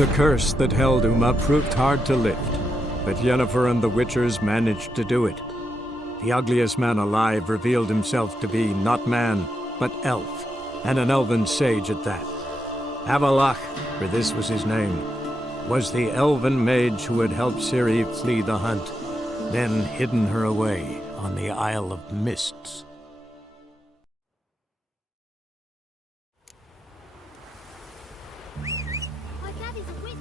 The curse that held Uma proved hard to lift, but Yennefer and the Witchers managed to do it. The ugliest man alive revealed himself to be not man, but elf, and an elven sage at that. Avalach, for this was his name, was the elven mage who had helped Ciri flee the hunt, then hidden her away on the Isle of Mists. My daddy's a witch.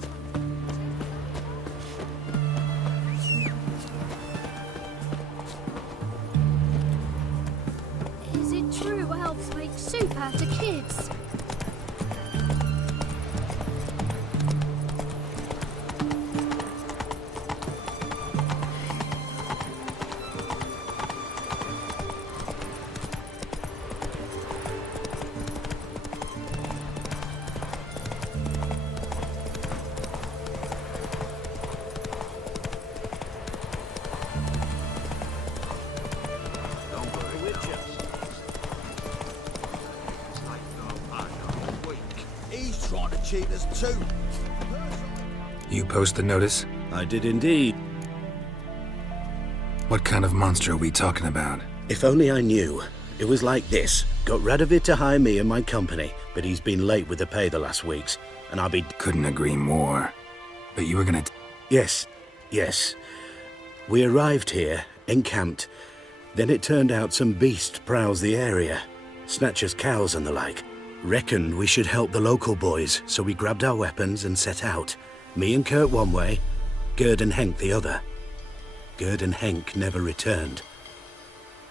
Is it true elves make soup out of kids? He's trying to cheat us too. You post the notice? I did indeed. What kind of monster are we talking about? If only I knew. It was like this. Got Radovid to hire me and my company, but he's been late with the pay the last weeks, and I'll be... Couldn't agree more. But you were gonna... Yes. We arrived here, encamped. Then it turned out some beast prowls the area. Snatchers cows and the like. Reckoned we should help the local boys, so we grabbed our weapons and set out. Me and Kurt one way, Gerd and Henk the other. Gerd and Henk never returned.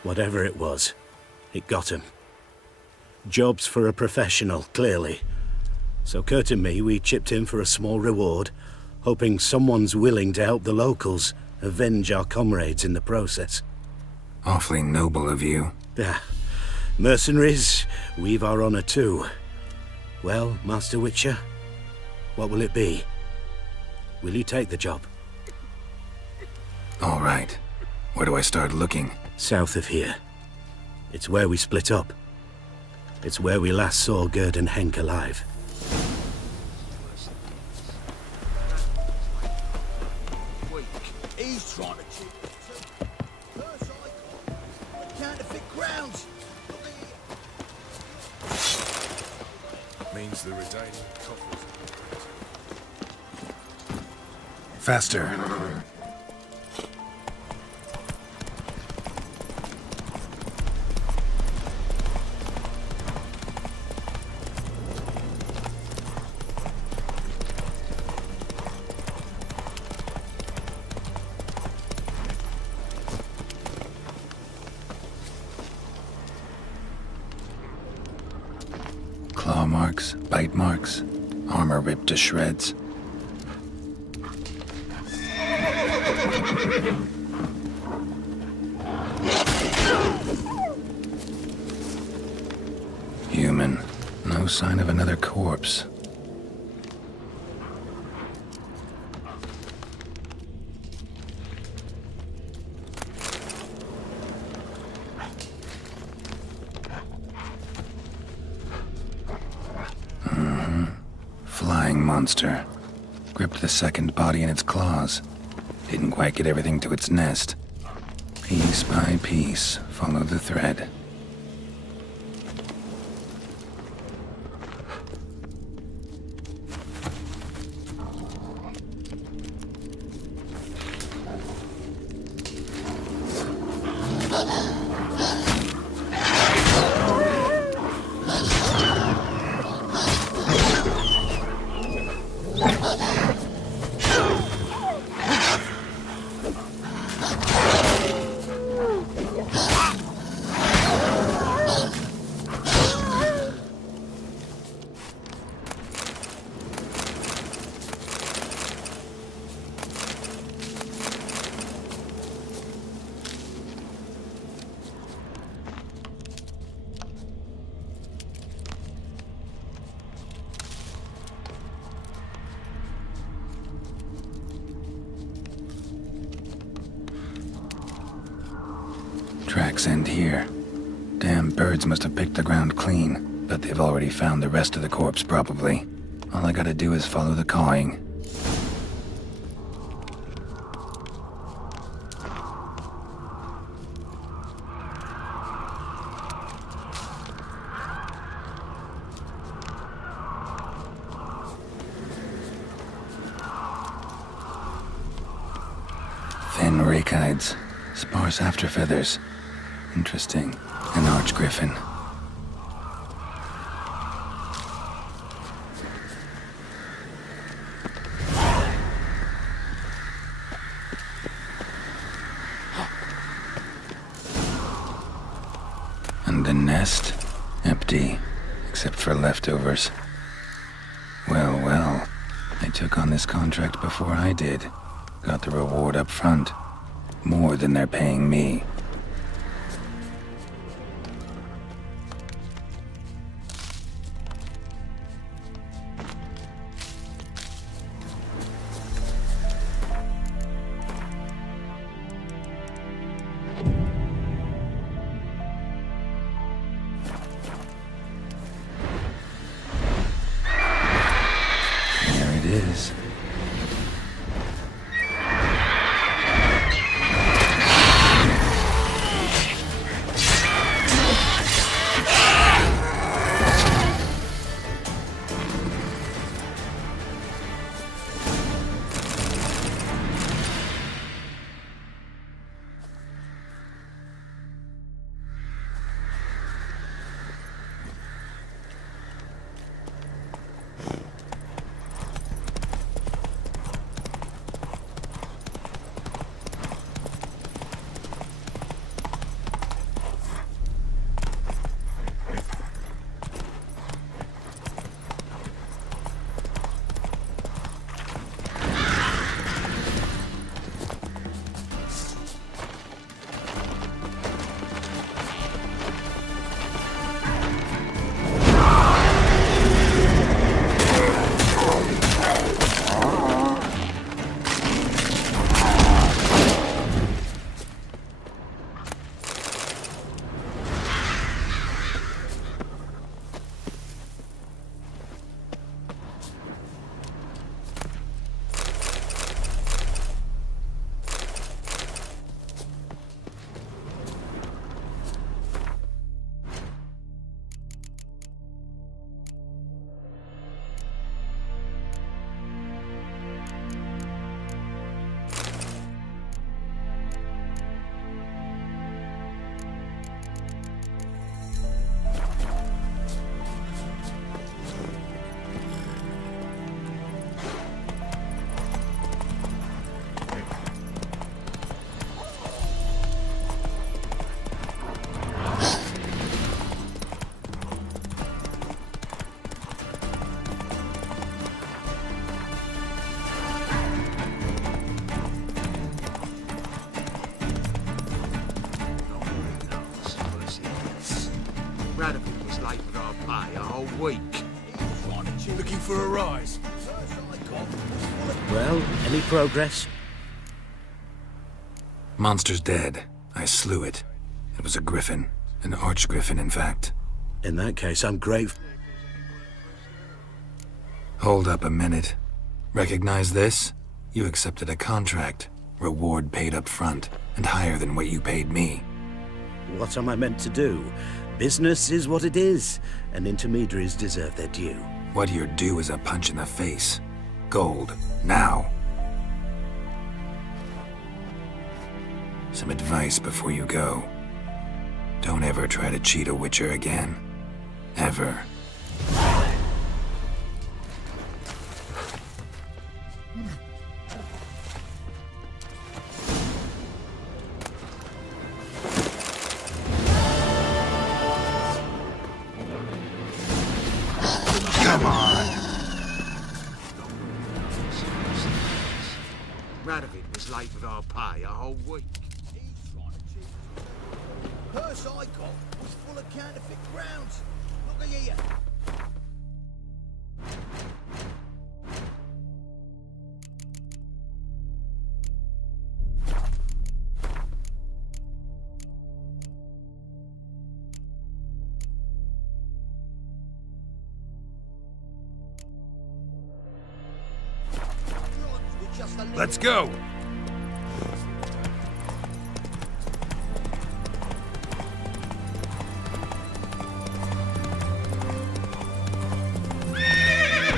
Whatever it was, it got him. Jobs for a professional, clearly. So Kurt and me, we chipped in for a small reward, hoping someone's willing to help the locals avenge our comrades in the process. Awfully noble of you. Ah, mercenaries, we've our honor too. Well, Master Witcher, what will it be? Will you take the job? All right. Where do I start looking? South of here. It's where we split up. It's where we last saw Gerd and Henk alive. He's trying to cheat us too. First icon. Counterfeit crowns. Means the retaining coffers. Faster. Claw marks, bite marks, armor ripped to shreds. Human. No sign of another corpse. Flying monster. Gripped the second body in its claws. Didn't quite get everything to its nest. Piece by piece, follow the thread. Tracks end here. Damn birds must have picked the ground clean, but they've already found the rest of the corpse, probably. All I gotta do is follow the cawing. Thin rakides, sparse afterfeathers. Interesting. An archgriffin. And the nest? Empty, except for leftovers. Well, well. I took on this contract before I did. Got the reward up front. More than they're paying me. There it is. Radovid was late with our pay a whole week. Looking for a rise. Well, any progress? Monster's dead. I slew it. It was a griffin. An archgriffin, in fact. In that case, I'm grateful. Hold up a minute. Recognize this? You accepted a contract. Reward paid up front, and higher than what you paid me. What am I meant to do? Business is what it is, and intermediaries deserve their due. What you're due is a punch in the face. Gold. Now. Some advice before you go. Don't ever try to cheat a Witcher again. Ever. Radovid was late with our pay a whole week. Purse I got was full of counterfeit crowns. Look here. just a little. Let's go!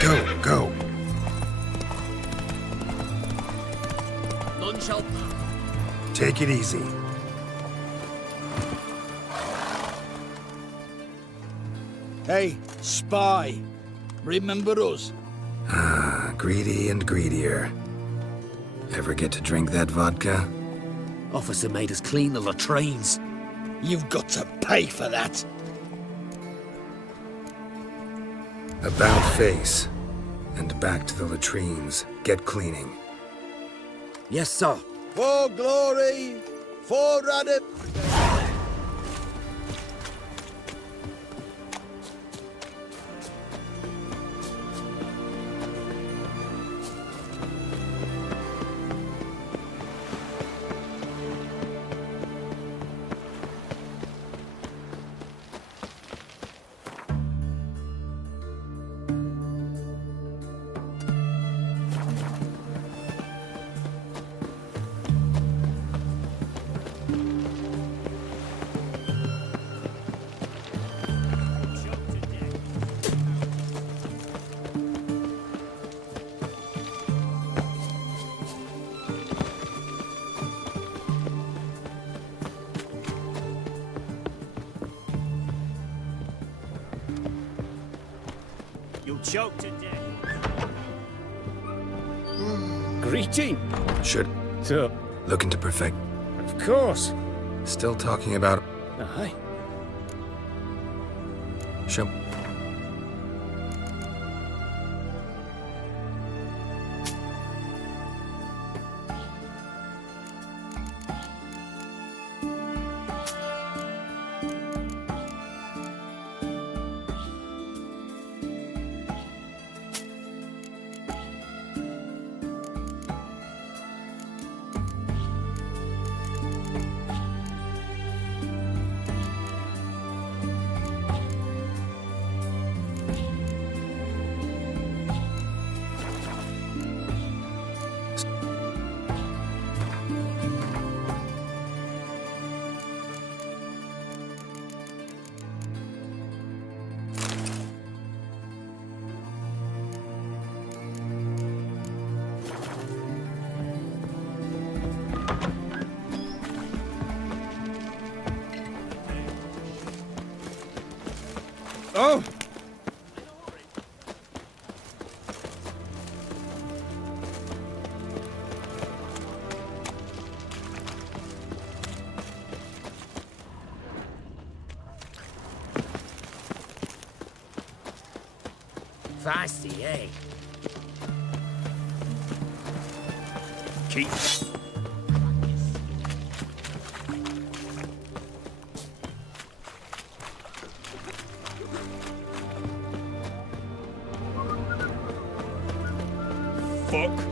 Go, go! None shall. Take it easy. Hey, spy. Remember us? Greedy and greedier. Ever get to drink that vodka? Officer made us clean the latrines. You've got to pay for that. About face. And back to the latrines. Get cleaning. Yes, sir. For glory, for Radip. You'll choke to death. Greeting. Should. So, Looking to perfect. of course. Still talking about. Aye. Show. Oh! Feisty, eh? Keep. Fuck.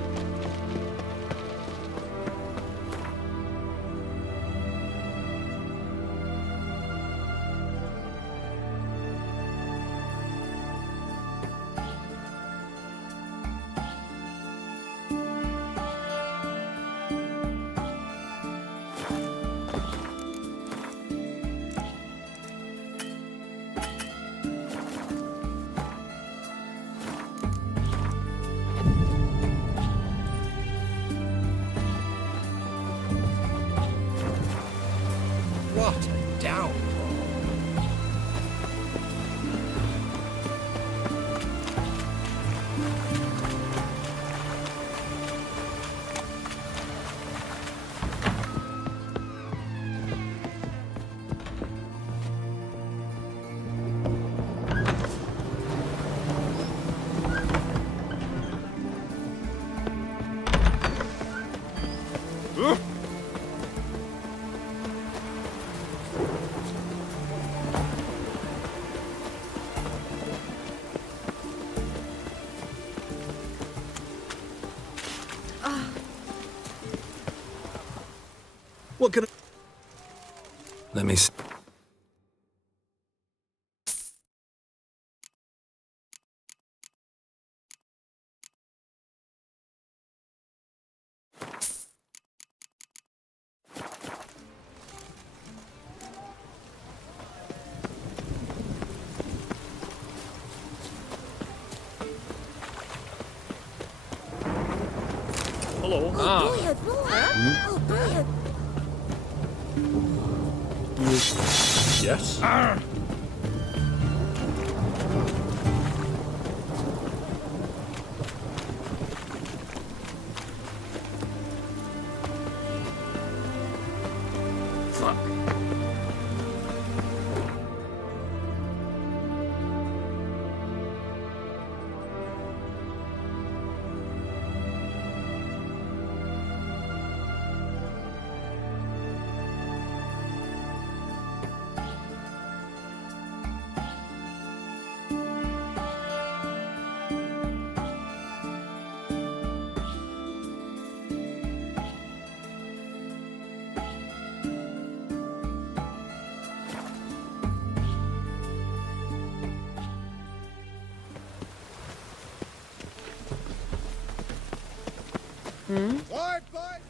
What a downfall. What can I... Let me. Hello. Yes? Fuck.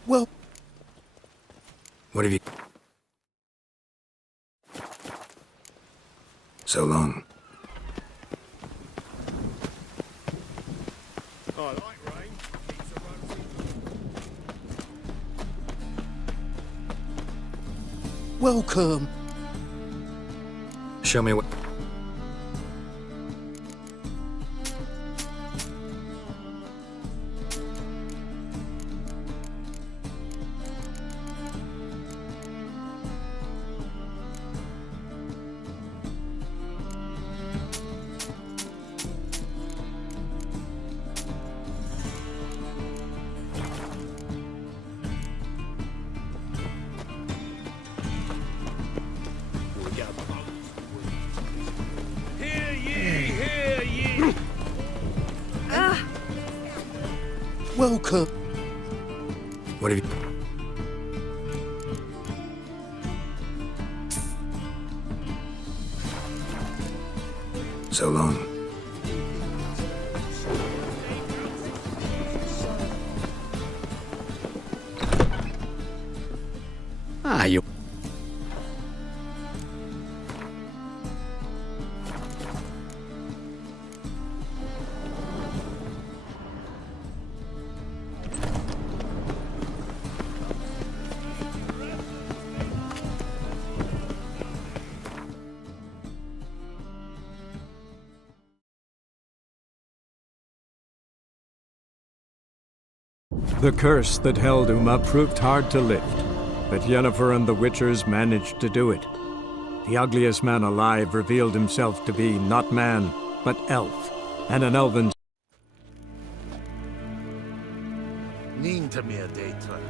Well, What have you... So long. I like rain. Keeps the roads welcome. Show me what... Hear ye, hear ye. Welcome. What have you... So long. You. The curse that held Uma proved hard to lift, but Yennefer and the Witchers managed to do it. The ugliest man alive revealed himself to be not man, but elf, and an elven... Nín to me a data.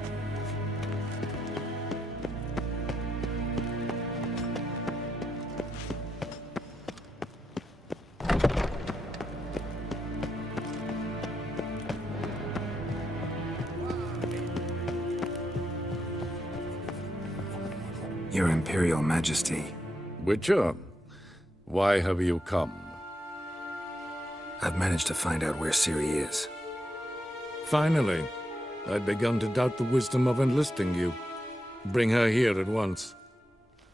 Your Imperial Majesty, Witcher, why have you come? I've managed to find out where Ciri is. Finally. I'd begun to doubt the wisdom of enlisting you. Bring her here at once.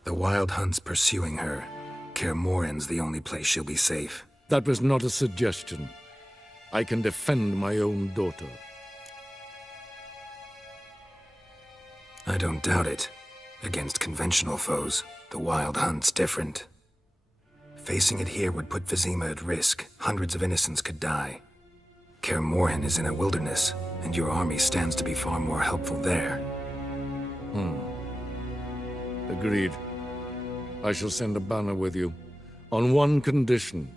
The Wild Hunt's pursuing her. Kaer Morhen's the only place she'll be safe. That was not a suggestion. I can defend my own daughter. I don't doubt it. Against conventional foes, the Wild Hunt's different. Facing it here would put Vizima at risk. Hundreds of innocents could die. Kaer Morhen is in a wilderness, and your army stands to be far more helpful there. Agreed. I shall send a banner with you. On one condition.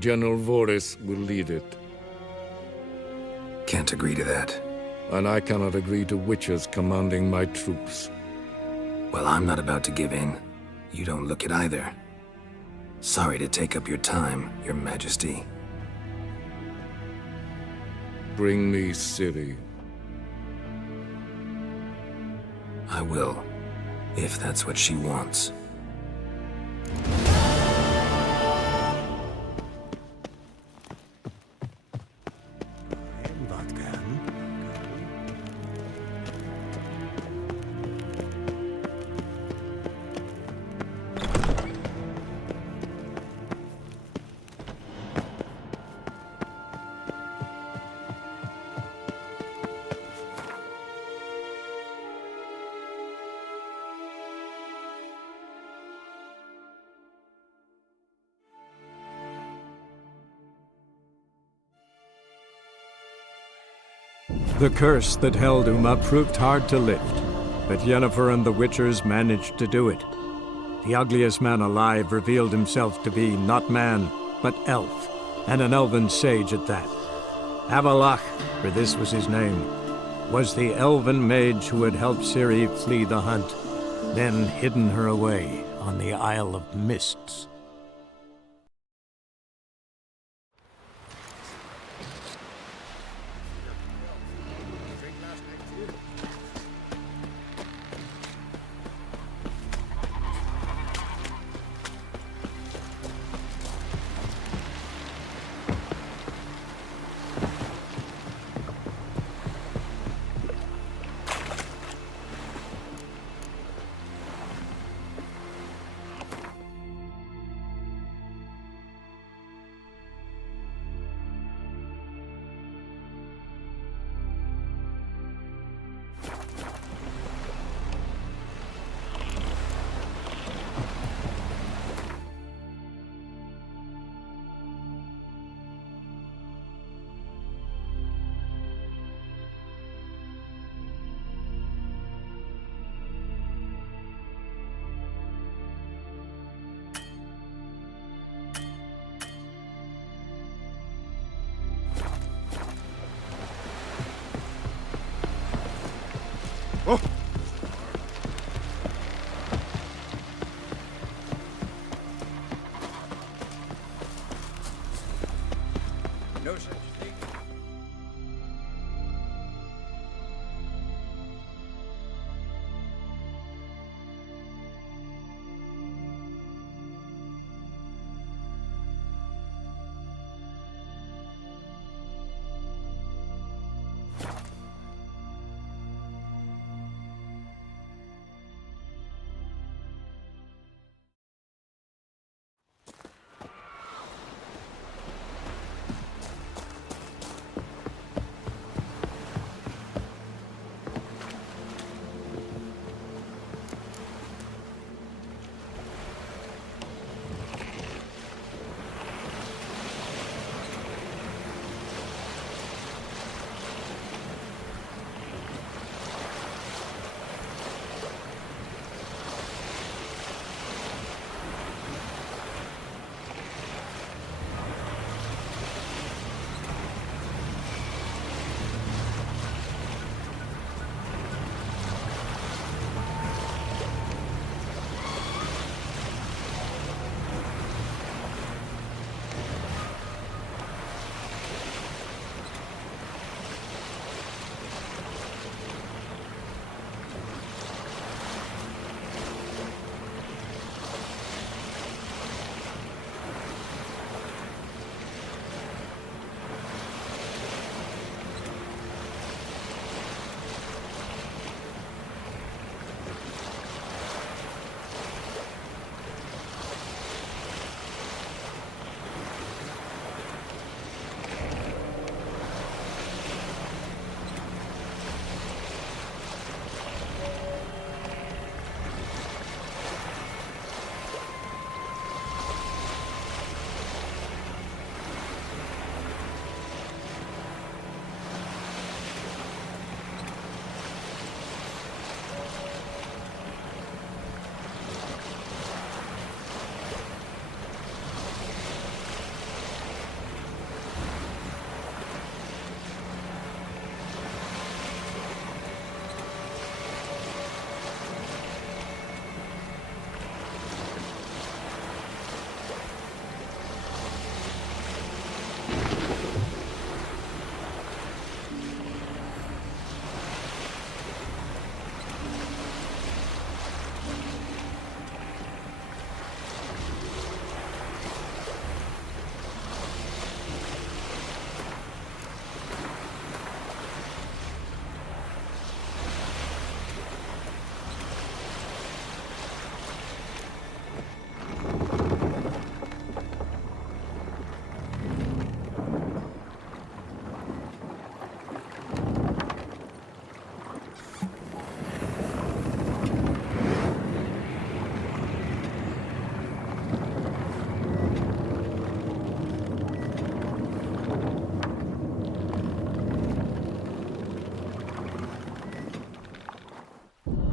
General Voris will lead it. Can't agree to that. And I cannot agree to witches commanding my troops. Well, I'm not about to give in. You don't look it either. Sorry to take up your time, Your Majesty. Bring me Ciri. I will, if that's what she wants. The curse that held Uma proved hard to lift, but Yennefer and the Witchers managed to do it. The ugliest man alive revealed himself to be not man, but elf, and an elven sage at that. Avalach, for this was his name, was the elven mage who had helped Ciri flee the hunt, then hidden her away on the Isle of Mists.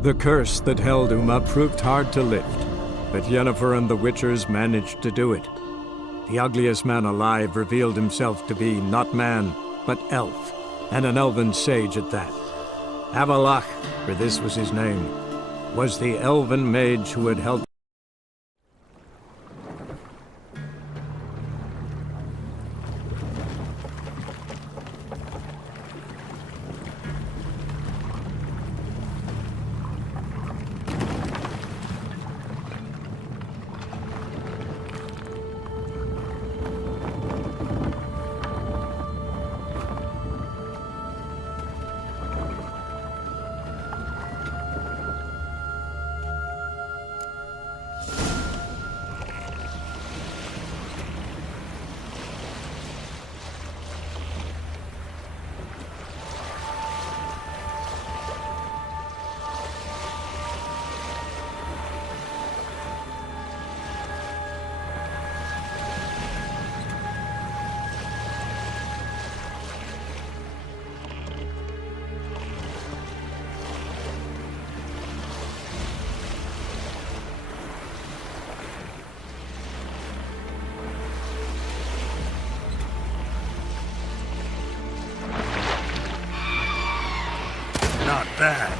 The curse that held Uma proved hard to lift, but Yennefer and the Witchers managed to do it. The ugliest man alive revealed himself to be not man, but elf, and an elven sage at that. Avalach, for this was his name, was the elven mage who had helped. Not bad.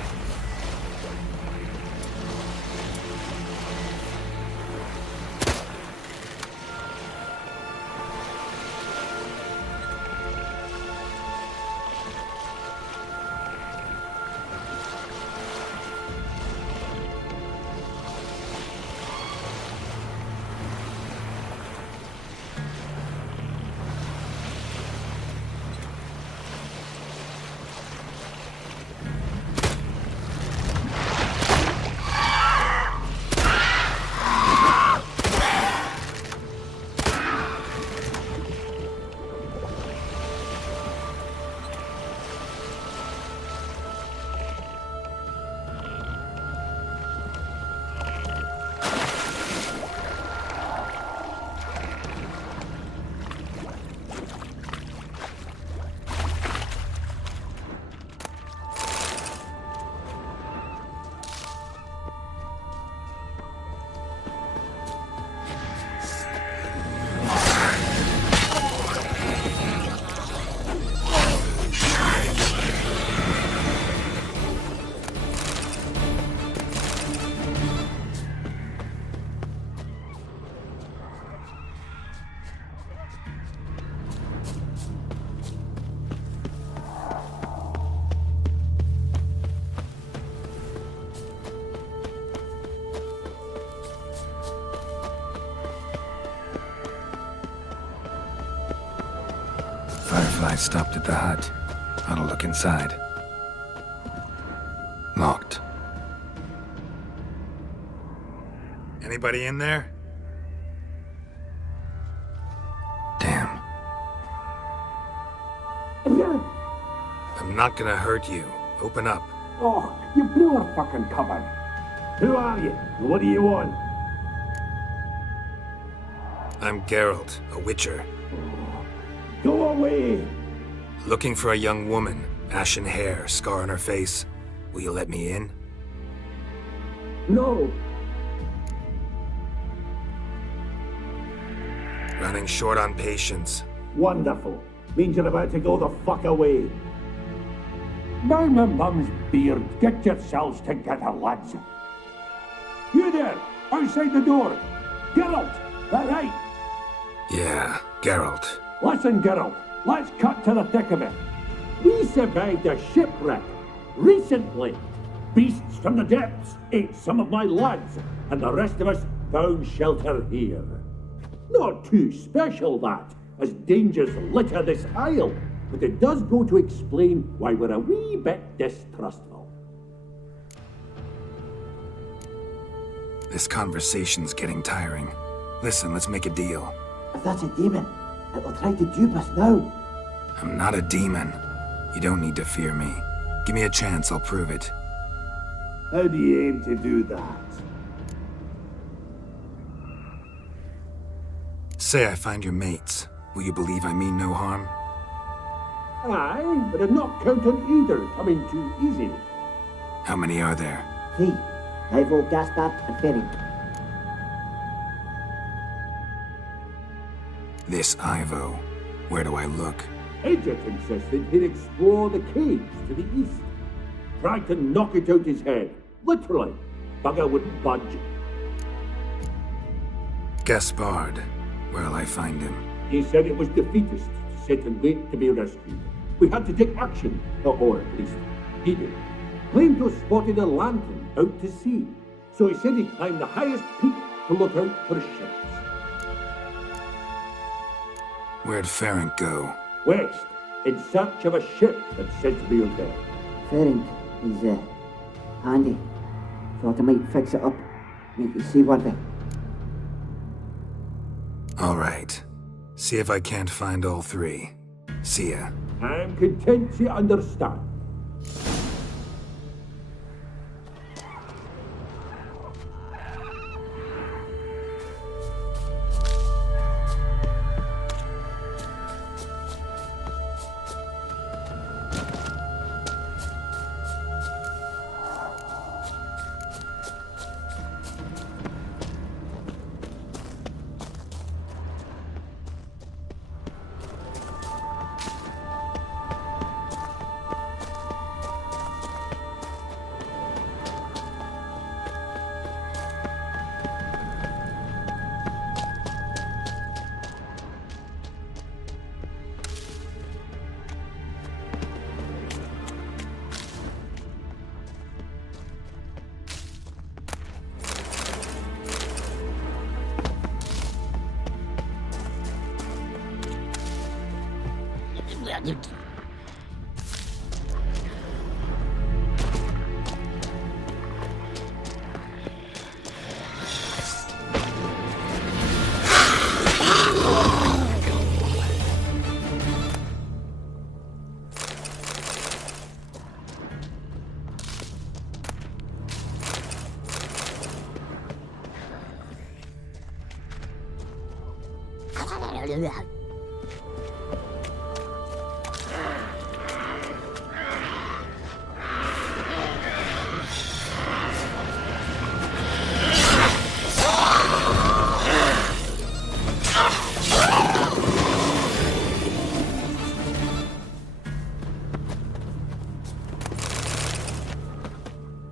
Firefly stopped at the hut. Ought to look inside. Locked. Anybody in there? Damn. I'm not gonna hurt you. Open up. Oh, you blew our fucking cover. Who are you? What do you want? I'm Geralt, a witcher. Go away! Looking for a young woman. Ashen hair, scar on her face. Will you let me in? No! Running short on patience. Wonderful. Means you're about to go the fuck away. By my mum's beard, get yourselves together, lads. You there, outside the door. Geralt, that right? Yeah, Geralt. Listen, Geralt, let's cut to the thick of it. We survived a shipwreck recently. Beasts from the depths ate some of my lads, and the rest of us found shelter here. Not too special, that, as dangers litter this isle, but it does go to explain why we're a wee bit distrustful. This conversation's getting tiring. Listen, let's make a deal. If that's a demon, it'll try to dupe us now. I'm not a demon. You don't need to fear me. Give me a chance, I'll prove it. How do you aim to do that? Say I find your mates. Will you believe I mean no harm? Aye, but I'd not count on either coming too easy. How many are there? Three. Ivo, Gaspar, and Ferenc. This Ivo. Where do I look? Agent insisted he'd explore the caves to the east. Tried to knock it out his head. Literally. Bugger wouldn't budge. Gaspard. Where'll I find him? He said it was defeatist to sit and wait to be rescued. We had to take action, or at least he did. Claimed to have spotted a lantern out to sea, so he said he'd climb the highest peak to look out for ships. Where'd Ferenc go? West, in search of a ship that's said to be out there. Ferenc, he's handy. Thought I might fix it up, make it seaworthy. All right. See if I can't find all three. See ya. I'm content to understand.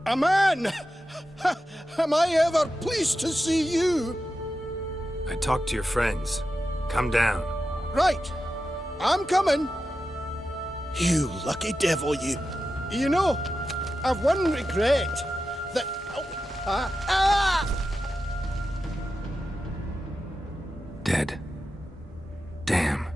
A man! Am I ever pleased to see you? I talked to your friends. Come down. Right. I'm coming. You lucky devil, you. You know, I've one regret. That... Dead. Damn.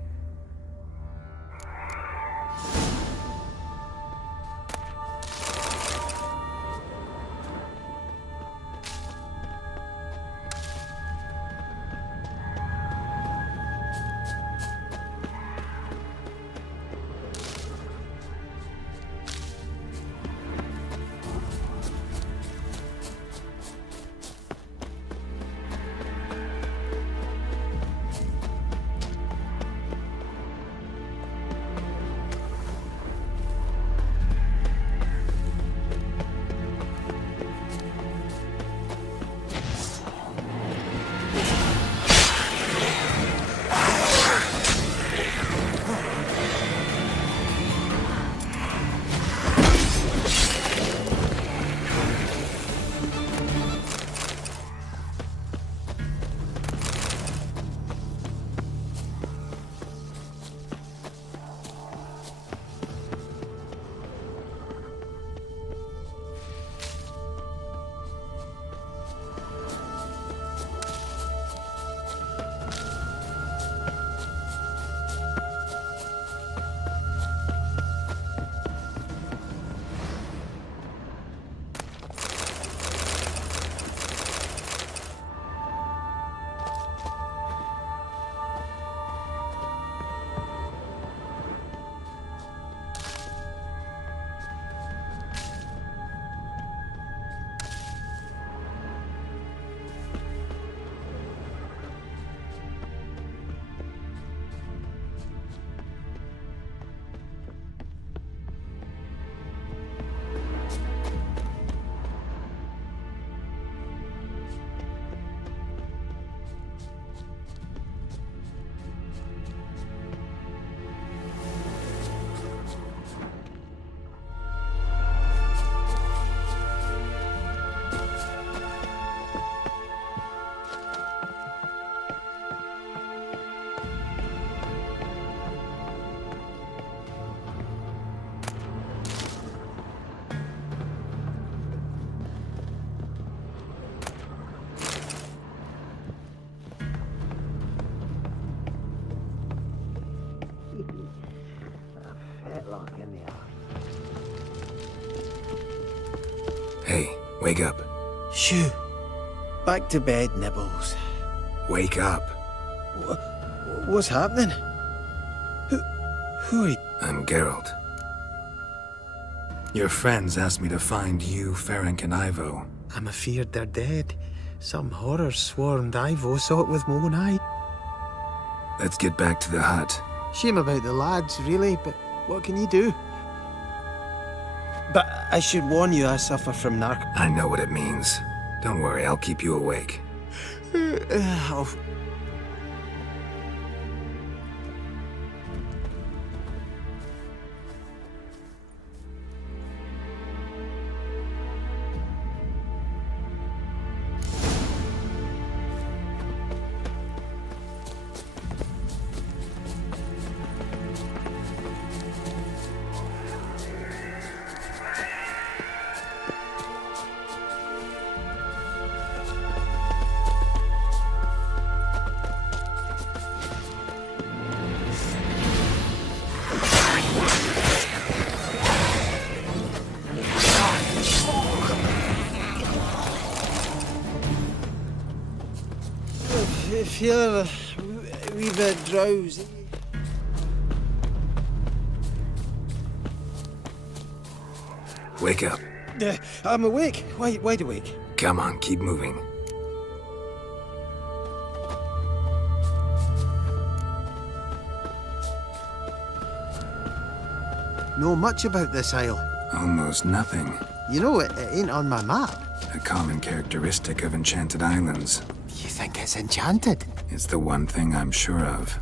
fetlock in the Hey, wake up. Shoo. Back to bed, Nibbles. Wake up. What's happening? Who are you? I'm Geralt. Your friends asked me to find you, Ferenc, and Ivo. I'm afeard they're dead. Some horror swarmed Ivo, saw it with my own eye. Let's get back to the hut. Shame about the lads, really, but what can you do? But I should warn you, I suffer from I know what it means. Don't worry, I'll keep you awake. Oh, I feel a wee bit drowsy. Wake up. I'm awake, wide awake. Come on, keep moving. Know much about this isle. Almost nothing. You know, it ain't on my map. A common characteristic of enchanted islands. You think it's enchanted? It's the one thing I'm sure of.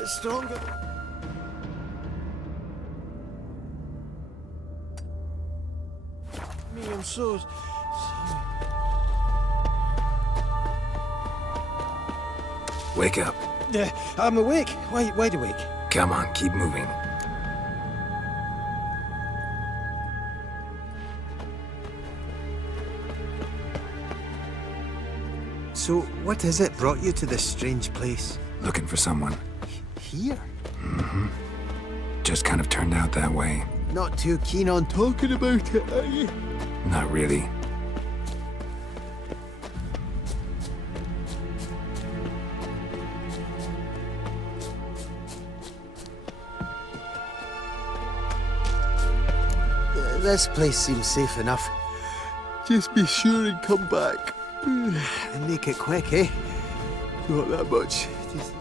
It's stronger. Me, I'm so sorry. Wake up. I'm awake, wide awake. Come on, keep moving. So, what is it brought you to this strange place? Looking for someone. Here? Mm-hmm. Just kind of turned out that way. Not too keen on talking about it, are you? Not really. This place seems safe enough. Just be sure and come back. And make it quick, eh? Not that much. Just...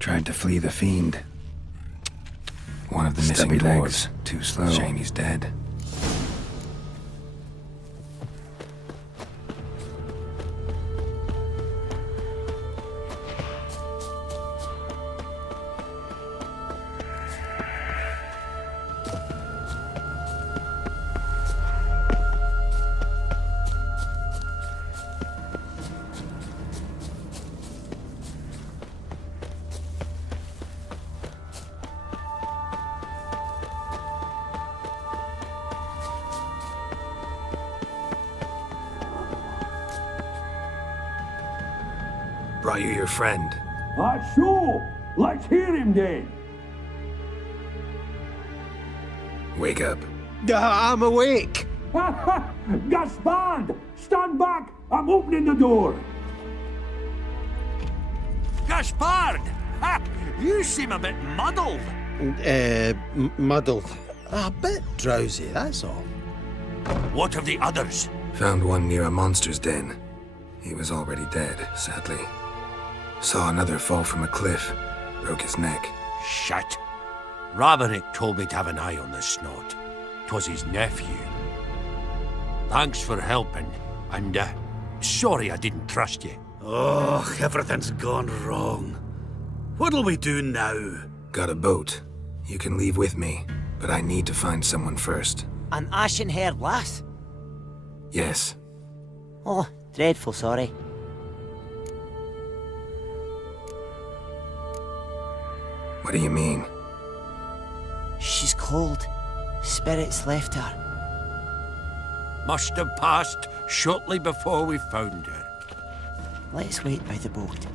Tried to flee the fiend. One of the missing dwarves. Too slow. Shame he's dead. Brought you your friend. That's so. Let's hear him then. Wake up. I'm awake. Gaspard! Stand back! I'm opening the door. Gaspard! Ha! You seem a bit muddled. Muddled. A bit drowsy, that's all. What of the others? Found one near a monster's den. He was already dead, sadly. Saw another fall from a cliff. Broke his neck. Shit. Rabenik told me to have an eye on the snot. 'Twas his nephew. Thanks for helping, and sorry I didn't trust you. Oh, everything's gone wrong. What'll we do now? Got a boat. You can leave with me, but I need to find someone first. An ashen-haired lass? Yes. Oh, dreadful sorry. What do you mean? She's cold. Spirits left her. Must have passed shortly before we found her. Let's wait by the boat.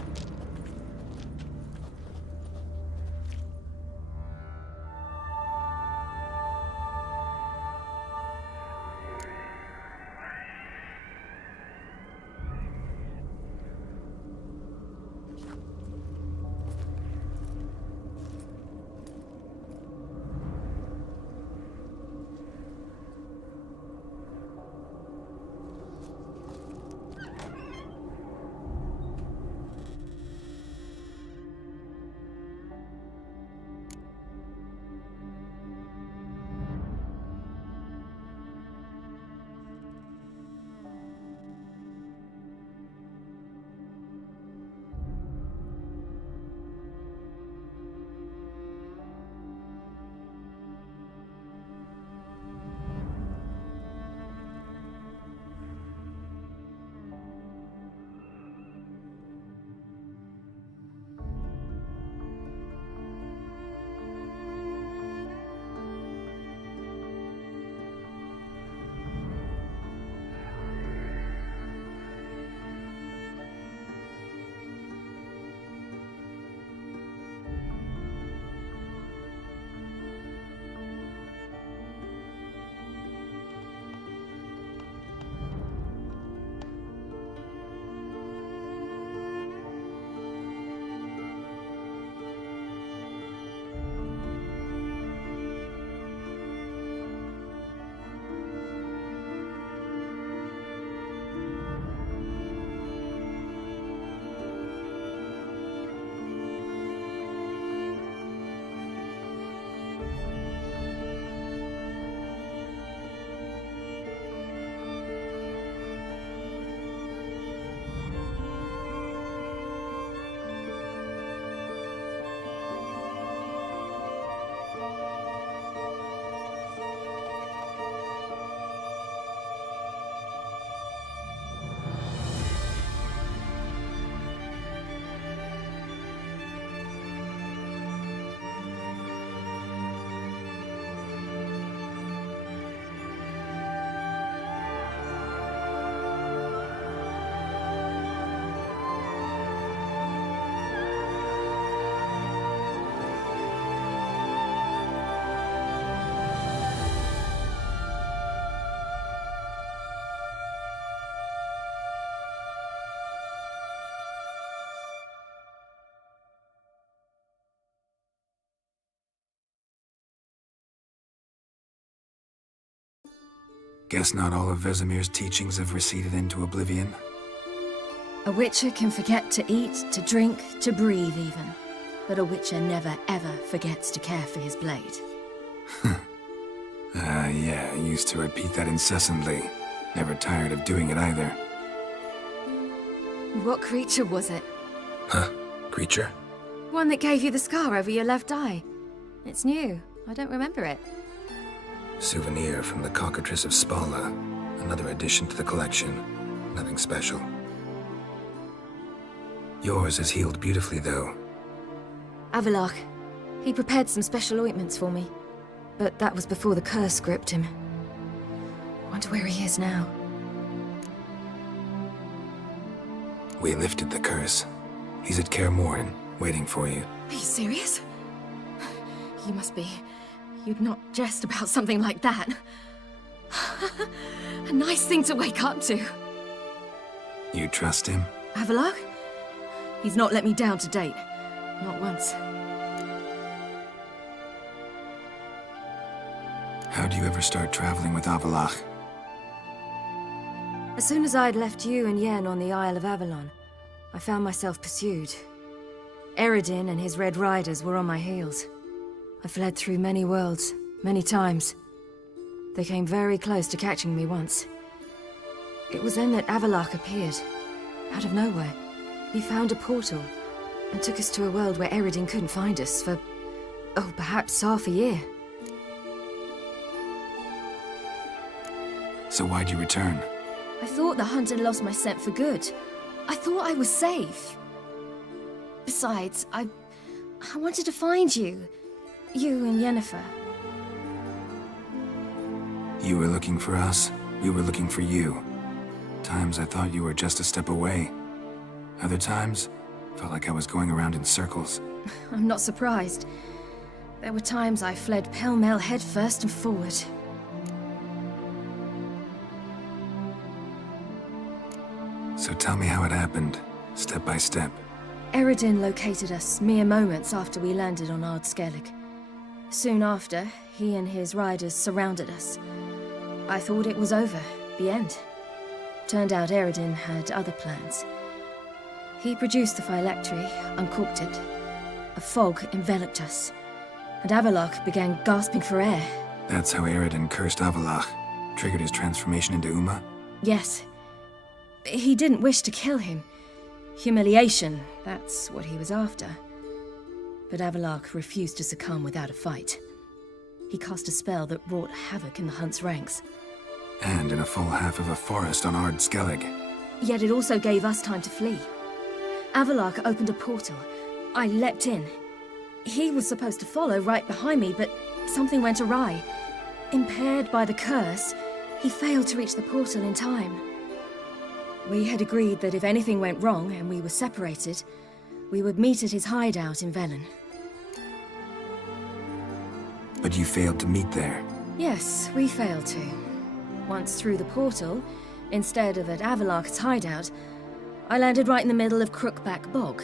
Guess not all of Vesemir's teachings have receded into oblivion. A Witcher can forget to eat, to drink, to breathe even. But a Witcher never ever forgets to care for his blade. Yeah, I used to repeat that incessantly. Never tired of doing it either. What creature was it? Huh? Creature? One that gave you the scar over your left eye. It's new. I don't remember it. Souvenir from the Cockatrice of Spala. Another addition to the collection. Nothing special. Yours has healed beautifully, though. Avallac'h. He prepared some special ointments for me. But that was before the curse gripped him. Wonder where he is now. We lifted the curse. He's at Kaer Morhen, waiting for you. Are you serious? You must be. You'd not jest about something like that. A nice thing to wake up to. You trust him? Avallac'h? He's not let me down to date. Not once. How'd you ever start traveling with Avallac'h? As soon as I'd left you and Yen on the Isle of Avalon, I found myself pursued. Eredin and his Red Riders were on my heels. I fled through many worlds, many times. They came very close to catching me once. It was then that Avallac'h appeared, out of nowhere. He found a portal, and took us to a world where Eredin couldn't find us for, oh, perhaps half a year. So why'd you return? I thought the hunt had lost my scent for good. I thought I was safe. Besides, I wanted to find you. You and Yennefer. You were looking for us. We were looking for you. Times I thought you were just a step away. Other times, felt like I was going around in circles. I'm not surprised. There were times I fled pell-mell headfirst and forward. So tell me how it happened, step by step. Eredin located us mere moments after we landed on Ard Skellig. Soon after, he and his riders surrounded us. I thought it was over, the end. Turned out Eredin had other plans. He produced the phylactery, uncorked it. A fog enveloped us, and Avallac'h began gasping for air. That's how Eredin cursed Avallac'h, triggered his transformation into Uma? Yes. He didn't wish to kill him. Humiliation, that's what he was after. But Avallac'h refused to succumb without a fight. He cast a spell that wrought havoc in the hunt's ranks. And in a full half of a forest on Ard Skellig. Yet it also gave us time to flee. Avallac'h opened a portal. I leapt in. He was supposed to follow right behind me, but something went awry. Impaired by the curse, he failed to reach the portal in time. We had agreed that if anything went wrong and we were separated, we would meet at his hideout in Velen. But you failed to meet there. Yes, we failed to. Once through the portal, instead of at Avallac'h's hideout, I landed right in the middle of Crookback Bog.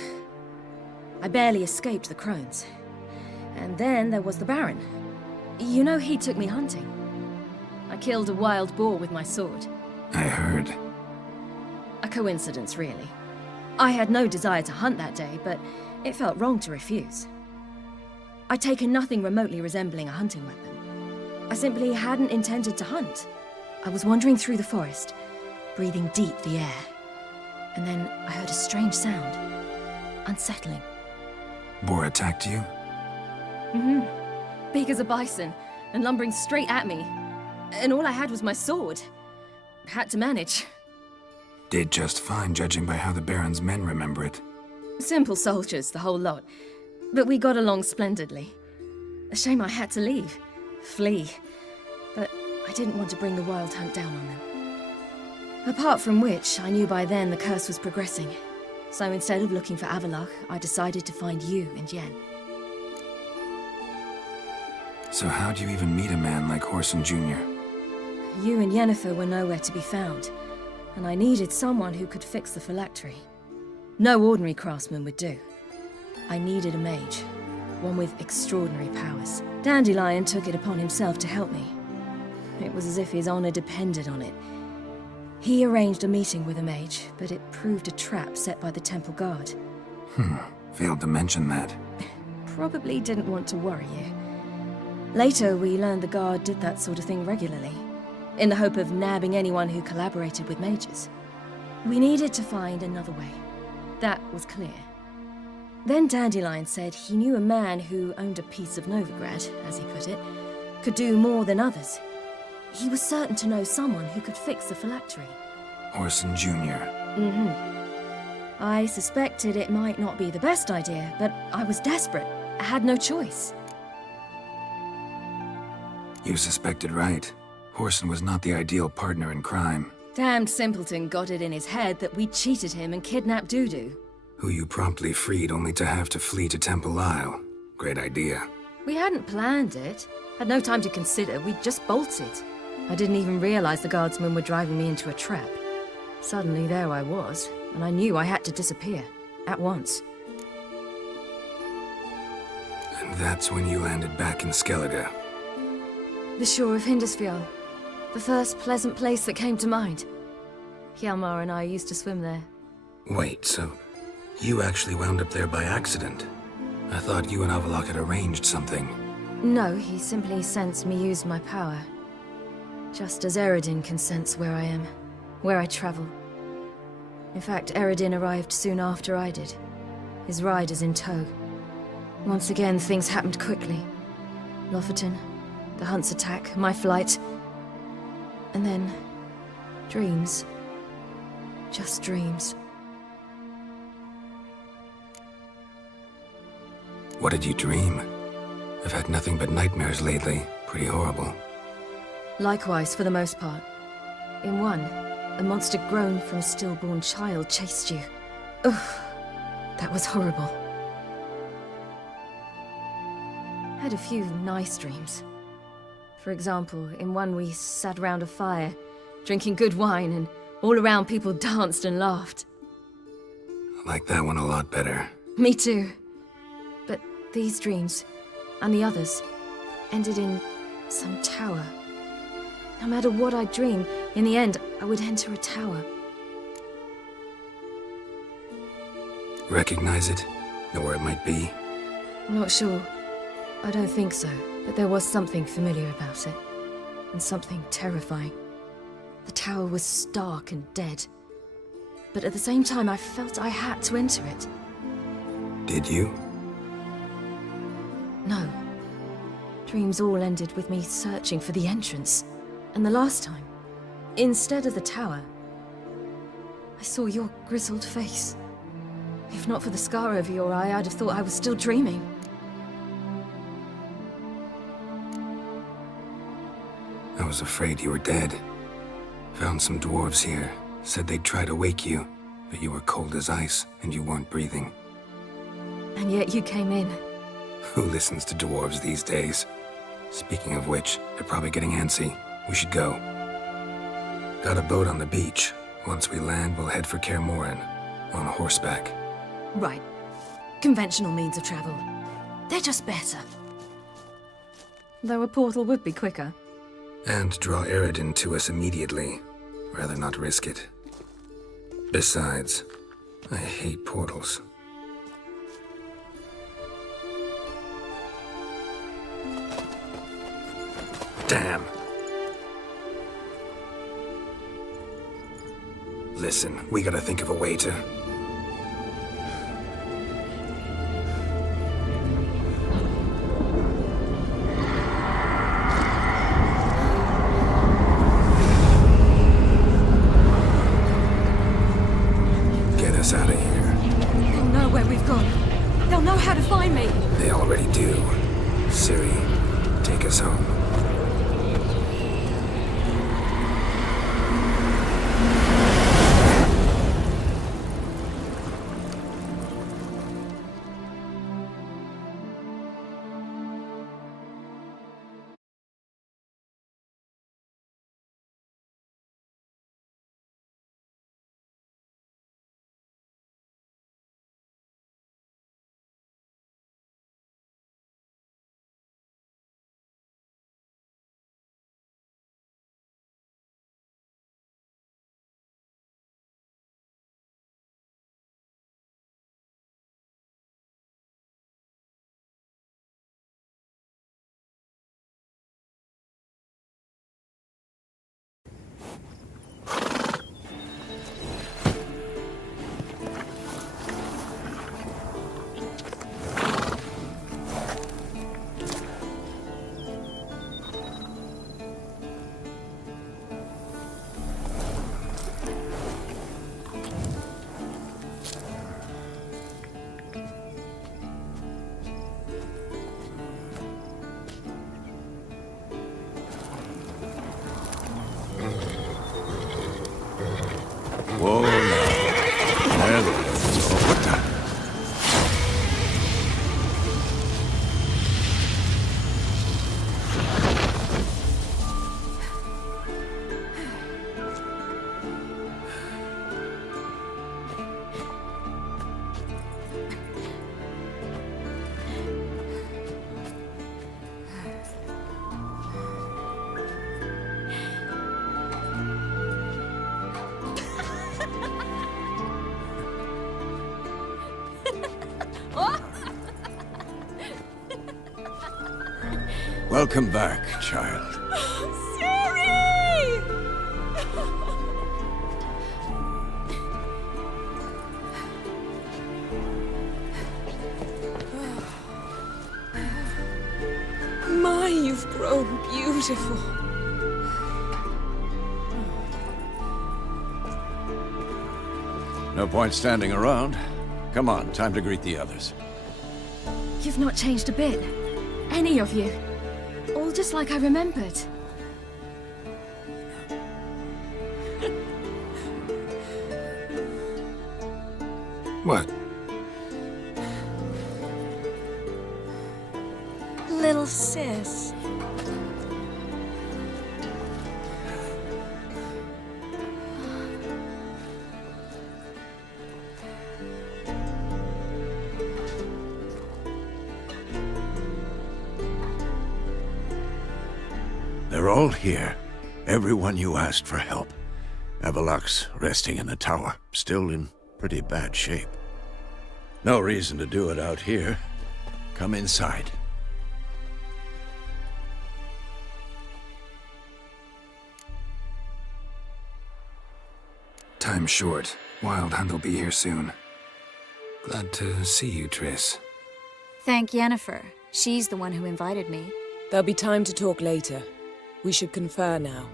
I barely escaped the crones. And then there was the Baron. You know, he took me hunting. I killed a wild boar with my sword. I heard. A coincidence, really. I had no desire to hunt that day, but it felt wrong to refuse. I'd taken nothing remotely resembling a hunting weapon. I simply hadn't intended to hunt. I was wandering through the forest, breathing deep the air. And then I heard a strange sound. Unsettling. Boar attacked you? Mm-hmm. Big as a bison, and lumbering straight at me. And all I had was my sword. Had to manage. Did just fine, judging by how the Baron's men remember it. Simple soldiers, the whole lot. But we got along splendidly. A shame I had to leave. Flee. But I didn't want to bring the Wild Hunt down on them. Apart from which, I knew by then the curse was progressing. So instead of looking for Avallac'h, I decided to find you and Yen. So how'd you even meet a man like Whoreson Jr.? You and Yennefer were nowhere to be found, and I needed someone who could fix the phylactery. No ordinary craftsman would do. I needed a mage, one with extraordinary powers. Dandelion took it upon himself to help me. It was as if his honor depended on it. He arranged a meeting with a mage, but it proved a trap set by the temple guard. Failed to mention that. Probably didn't want to worry you. Later, we learned the guard did that sort of thing regularly, in the hope of nabbing anyone who collaborated with mages. We needed to find another way. That was clear. Then Dandelion said he knew a man who owned a piece of Novigrad, as he put it, could do more than others. He was certain to know someone who could fix the phylactery. Orson Jr. I suspected it might not be the best idea, but I was desperate. I had no choice. You suspected right. Orson was not the ideal partner in crime. Damned simpleton got it in his head that we cheated him and kidnapped Dudu. Who you promptly freed only to have to flee to Temple Isle. Great idea. We hadn't planned it. Had no time to consider, we just bolted. I didn't even realize the guardsmen were driving me into a trap. Suddenly there I was, and I knew I had to disappear. At once. And that's when you landed back in Skellige. The shore of Hindisfjall. The first pleasant place that came to mind. Hjalmar and I used to swim there. Wait, so you actually wound up there by accident? I thought you and Avallac'h had arranged something. No, he simply sensed me use my power. Just as Eredin can sense where I am, where I travel. In fact, Eredin arrived soon after I did. His riders in tow. Once again, things happened quickly. Lofoten, the Hunt's attack, my flight. And then, dreams. Just dreams. What did you dream? I've had nothing but nightmares lately. Pretty horrible. Likewise, for the most part. In one, a monster grown from a stillborn child chased you. Ugh, that was horrible. Had a few nice dreams. For example, in one we sat around a fire, drinking good wine, and all around people danced and laughed. I like that one a lot better. Me too. But these dreams, and the others, ended in some tower. No matter what I dream, in the end, I would enter a tower. Recognize it? Know where it might be? Not sure. I don't think so, but there was something familiar about it. And something terrifying. The tower was stark and dead. But at the same time, I felt I had to enter it. Did you? No. Dreams all ended with me searching for the entrance. And the last time, instead of the tower, I saw your grizzled face. If not for the scar over your eye, I'd have thought I was still dreaming. I was afraid you were dead. Found some dwarves here. Said they'd try to wake you, but you were cold as ice and you weren't breathing. And yet you came in. Who listens to dwarves these days? Speaking of which, they're probably getting antsy. We should go. Got a boat on the beach. Once we land, we'll head for Kaer Morhen. On horseback. Right. Conventional means of travel. They're just better. Though a portal would be quicker. And draw Eredin to us immediately. Rather not risk it. Besides, I hate portals. Damn. Listen, we gotta think of a way to... Get us out of here. They'll know where we've gone. They'll know how to find me. They already do. Ciri, take us home. Welcome back, child. Ciri! My, you've grown beautiful. No point standing around. Come on, time to greet the others. You've not changed a bit. Any of you. All just like I remembered. What? Little sis. They're all here. Everyone you asked for help. Avalok's resting in the tower, still in pretty bad shape. No reason to do it out here. Come inside. Time's short. Wild Hunt will be here soon. Glad to see you, Triss. Thank Yennefer. She's the one who invited me. There'll be time to talk later. We should confer now.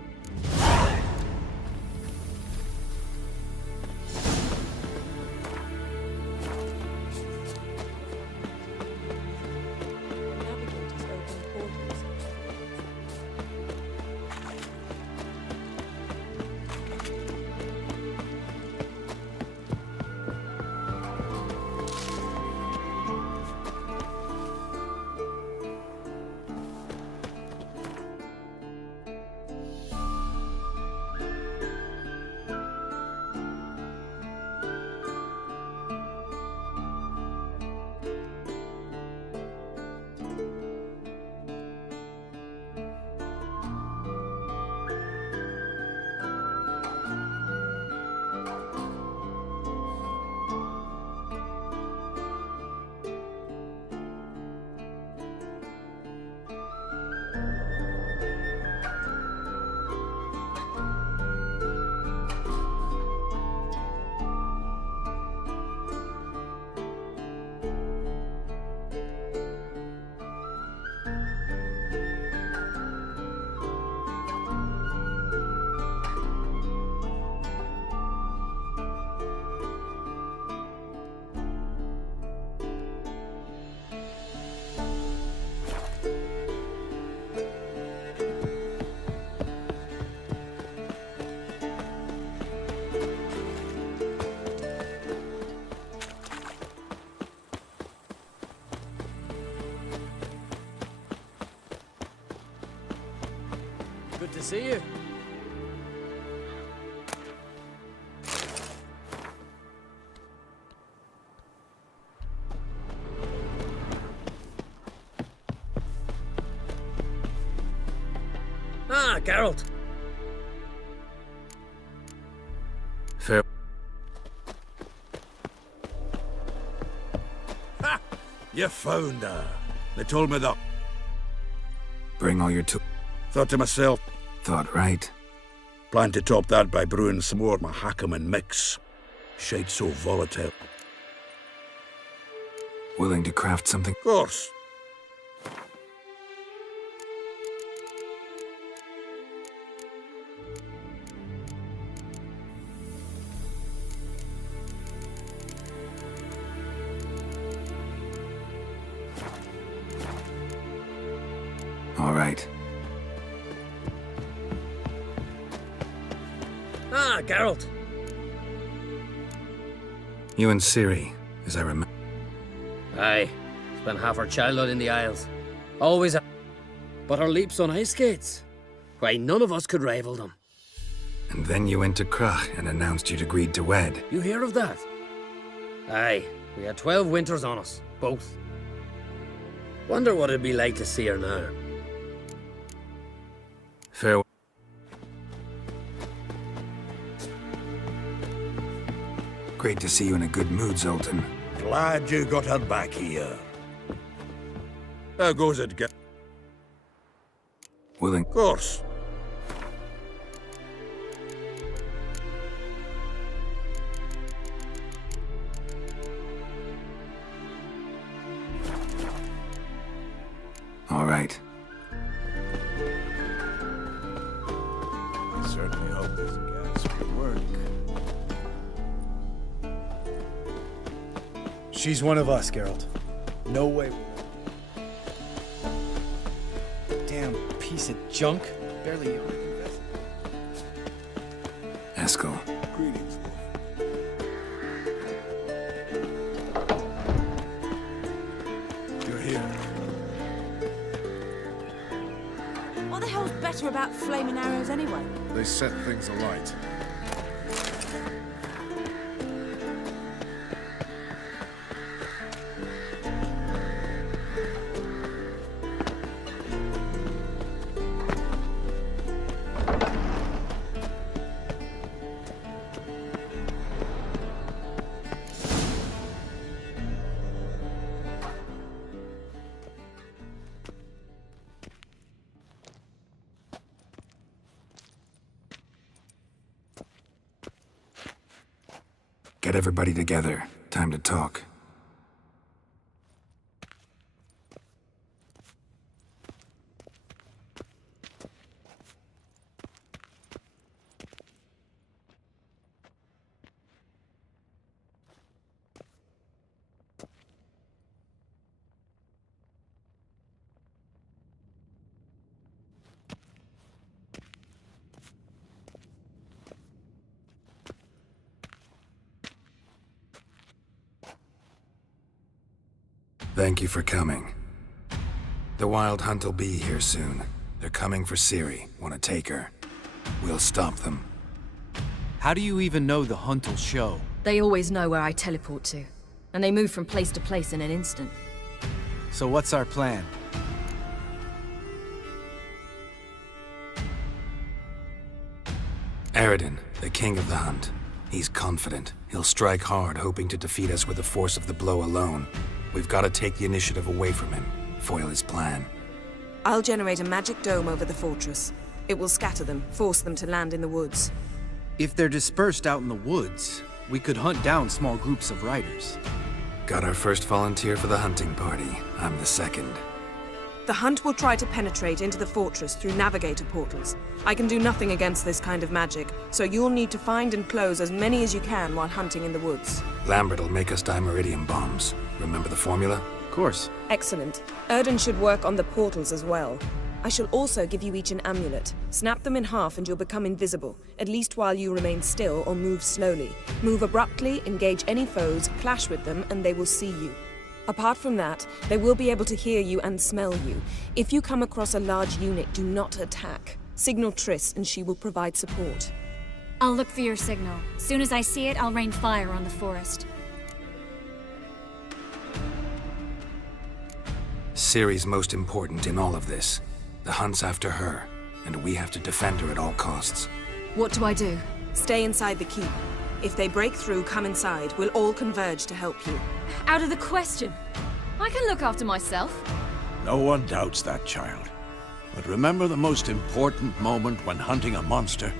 Good to see you. Ah, Geralt. Fair. Ha! You found her. They told me that. Bring all your tools. Thought to myself. Thought right. Plan to top that by brewing some more Mahakam mix. Shite so volatile. Willing to craft something? Of course. All right. Ah, Geralt. You and Ciri, as I remember. Aye. Spent half our childhood in the Isles. Always but our leaps on ice skates. Why, none of us could rival them. And then you went to Crach and announced you'd agreed to wed. You hear of that? Aye. We had 12 winters on us. Both. Wonder what it'd be like to see her now. Farewell. Great to see you in a good mood, Zoltan. Glad you got her back here. How goes it, Willing. Of course. All right. I certainly hope this gas will work. She's one of us, Geralt. No way. Damn piece of junk. Barely on it. Eskel. Greetings. You're here. What the hell's better about flaming arrows anyway? They set things alight. Get everybody together. Time to talk. Thank you for coming. The Wild Hunt will be here soon. They're coming for Ciri. Want to take her. We'll stop them. How do you even know the hunt will show? They always know where I teleport to, and they move from place to place in an instant. So what's our plan? Eredin, the king of the hunt. He's confident. He'll strike hard, hoping to defeat us with the force of the blow alone. We've got to take the initiative away from him, foil his plan. I'll generate a magic dome over the fortress. It will scatter them, force them to land in the woods. If they're dispersed out in the woods, we could hunt down small groups of riders. Got our first volunteer for the hunting party. I'm the second. The hunt will try to penetrate into the fortress through navigator portals. I can do nothing against this kind of magic, so you'll need to find and close as many as you can while hunting in the woods. Lambert will make us dimeridium bombs. Remember the formula? Of course. Excellent. Erden should work on the portals as well. I shall also give you each an amulet. Snap them in half and you'll become invisible, at least while you remain still or move slowly. Move abruptly, engage any foes, clash with them, and they will see you. Apart from that, they will be able to hear you and smell you. If you come across a large unit, do not attack. Signal Triss and she will provide support. I'll look for your signal. Soon as I see it, I'll rain fire on the forest. Ciri's most important in all of this. The hunt's after her, and we have to defend her at all costs. What do I do? Stay inside the keep. If they break through, come inside. We'll all converge to help you. Out of the question. I can look after myself. No one doubts that, child. But remember the most important moment when hunting a monster?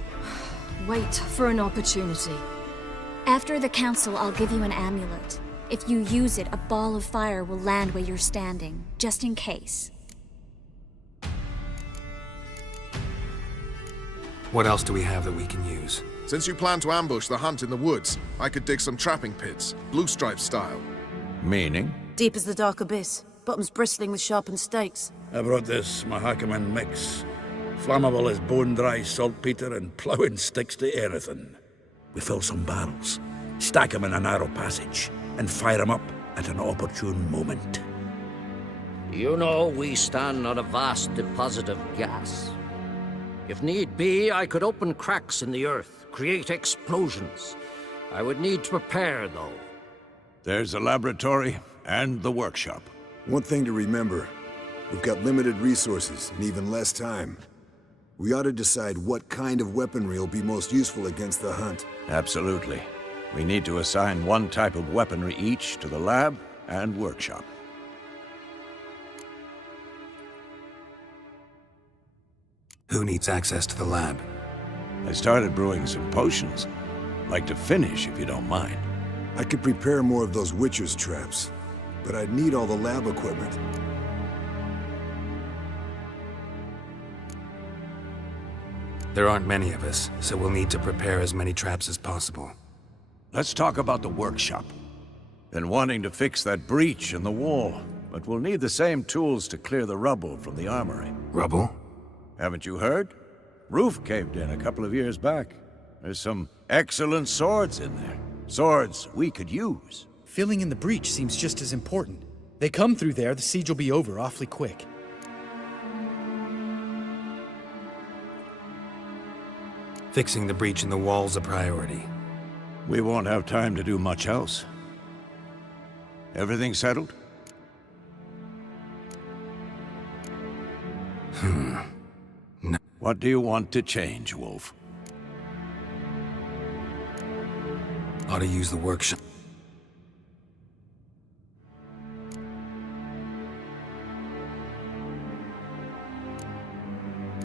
Wait for an opportunity. After the council, I'll give you an amulet. If you use it, a ball of fire will land where you're standing, just in case. What else do we have that we can use? Since you plan to ambush the hunt in the woods, I could dig some trapping pits, blue stripe style. Meaning? Deep as the dark abyss, bottoms bristling with sharpened stakes. I brought this Mahakaman mix. Flammable as bone-dry saltpeter and ploughing sticks to anything. We fill some barrels, stack them in a narrow passage, and fire them up at an opportune moment. You know, we stand on a vast deposit of gas. If need be, I could open cracks in the earth, create explosions. I would need to prepare, though. There's a laboratory and the workshop. One thing to remember, we've got limited resources and even less time. We ought to decide what kind of weaponry will be most useful against the hunt. Absolutely. We need to assign one type of weaponry each to the lab and workshop. Who needs access to the lab? I started brewing some potions. Like to finish, if you don't mind. I could prepare more of those Witcher's traps, but I'd need all the lab equipment. There aren't many of us, so we'll need to prepare as many traps as possible. Let's talk about the workshop. Been wanting to fix that breach in the wall, but we'll need the same tools to clear the rubble from the armory. Rubble? Haven't you heard? Roof caved in a couple of years back. There's some excellent swords in there. Swords we could use. Filling in the breach seems just as important. They come through there, the siege will be over awfully quick. Fixing the breach in the wall's a priority. We won't have time to do much else. Everything settled? No. What do you want to change, Wolf? Ought to use the workshop.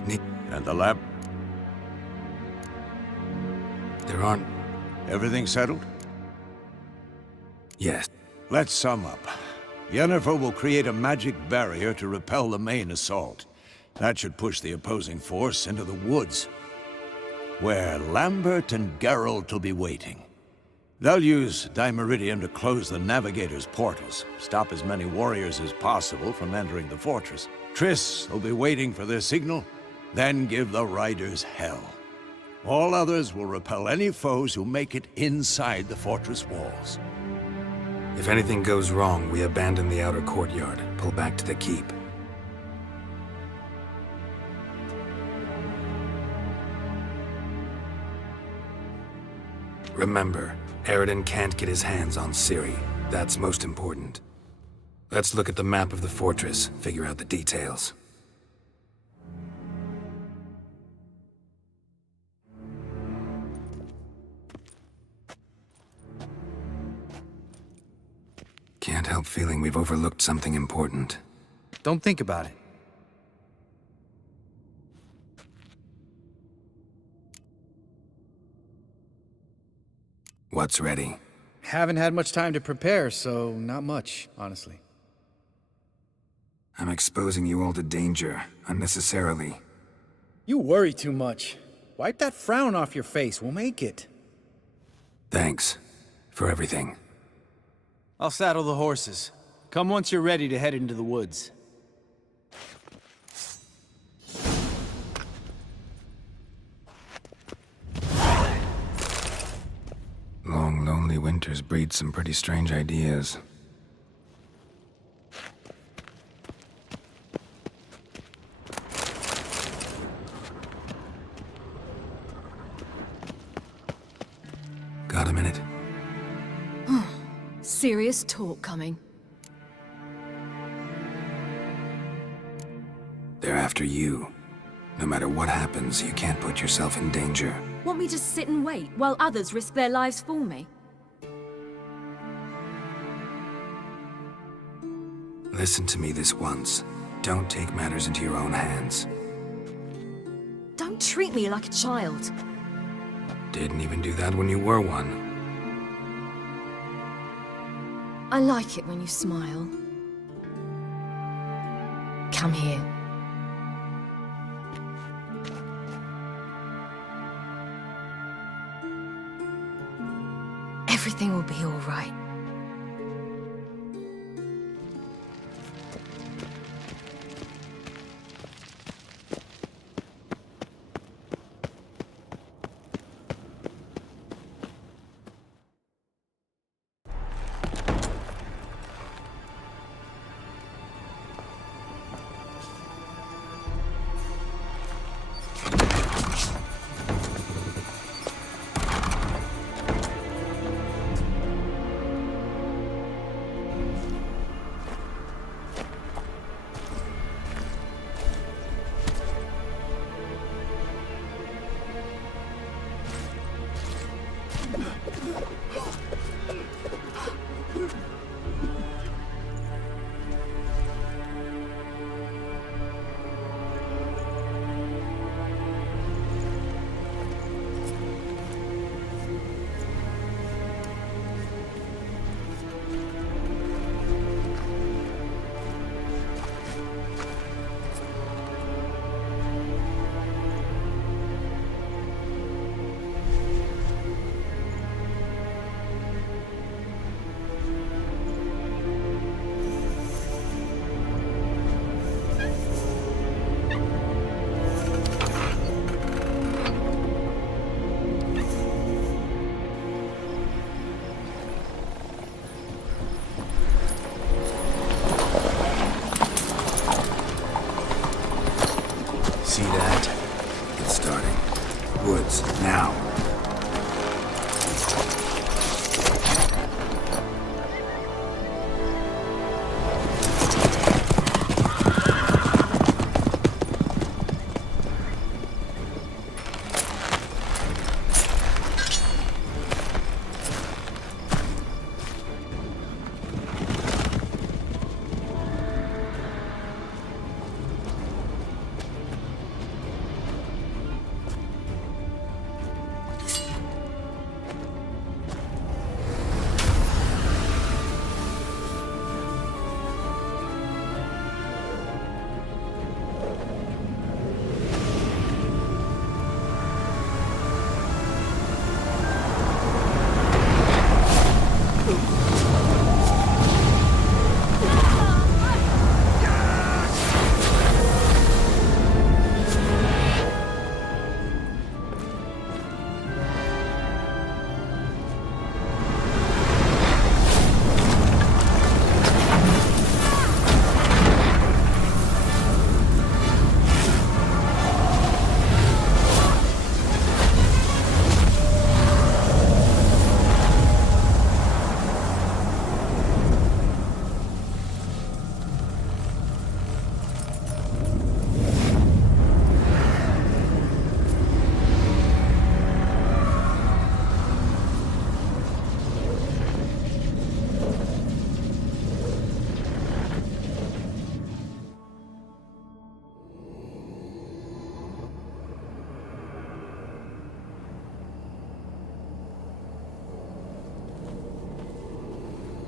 And the lab? There aren't... Everything settled? Yes. Let's sum up. Yennefer will create a magic barrier to repel the main assault. That should push the opposing force into the woods, where Lambert and Geralt will be waiting. They'll use Dimeridium to close the Navigator's portals, stop as many warriors as possible from entering the fortress. Triss will be waiting for their signal, then give the riders hell. All others will repel any foes who make it inside the fortress walls. If anything goes wrong, we abandon the outer courtyard, pull back to the keep. Remember, Eredin can't get his hands on Ciri. That's most important. Let's look at the map of the fortress, figure out the details. Can't help feeling we've overlooked something important. Don't think about it. What's ready? Haven't had much time to prepare, so not much, honestly. I'm exposing you all to danger, unnecessarily. You worry too much. Wipe that frown off your face, we'll make it. Thanks for everything. I'll saddle the horses. Come once you're ready to head into the woods. Long, lonely winters breed some pretty strange ideas. Got a minute? Serious talk coming. They're after you. No matter what happens, you can't put yourself in danger. Want me to sit and wait while others risk their lives for me? Listen to me this once. Don't take matters into your own hands. Don't treat me like a child. Didn't even do that when you were one. I like it when you smile. Come here. Everything will be all right.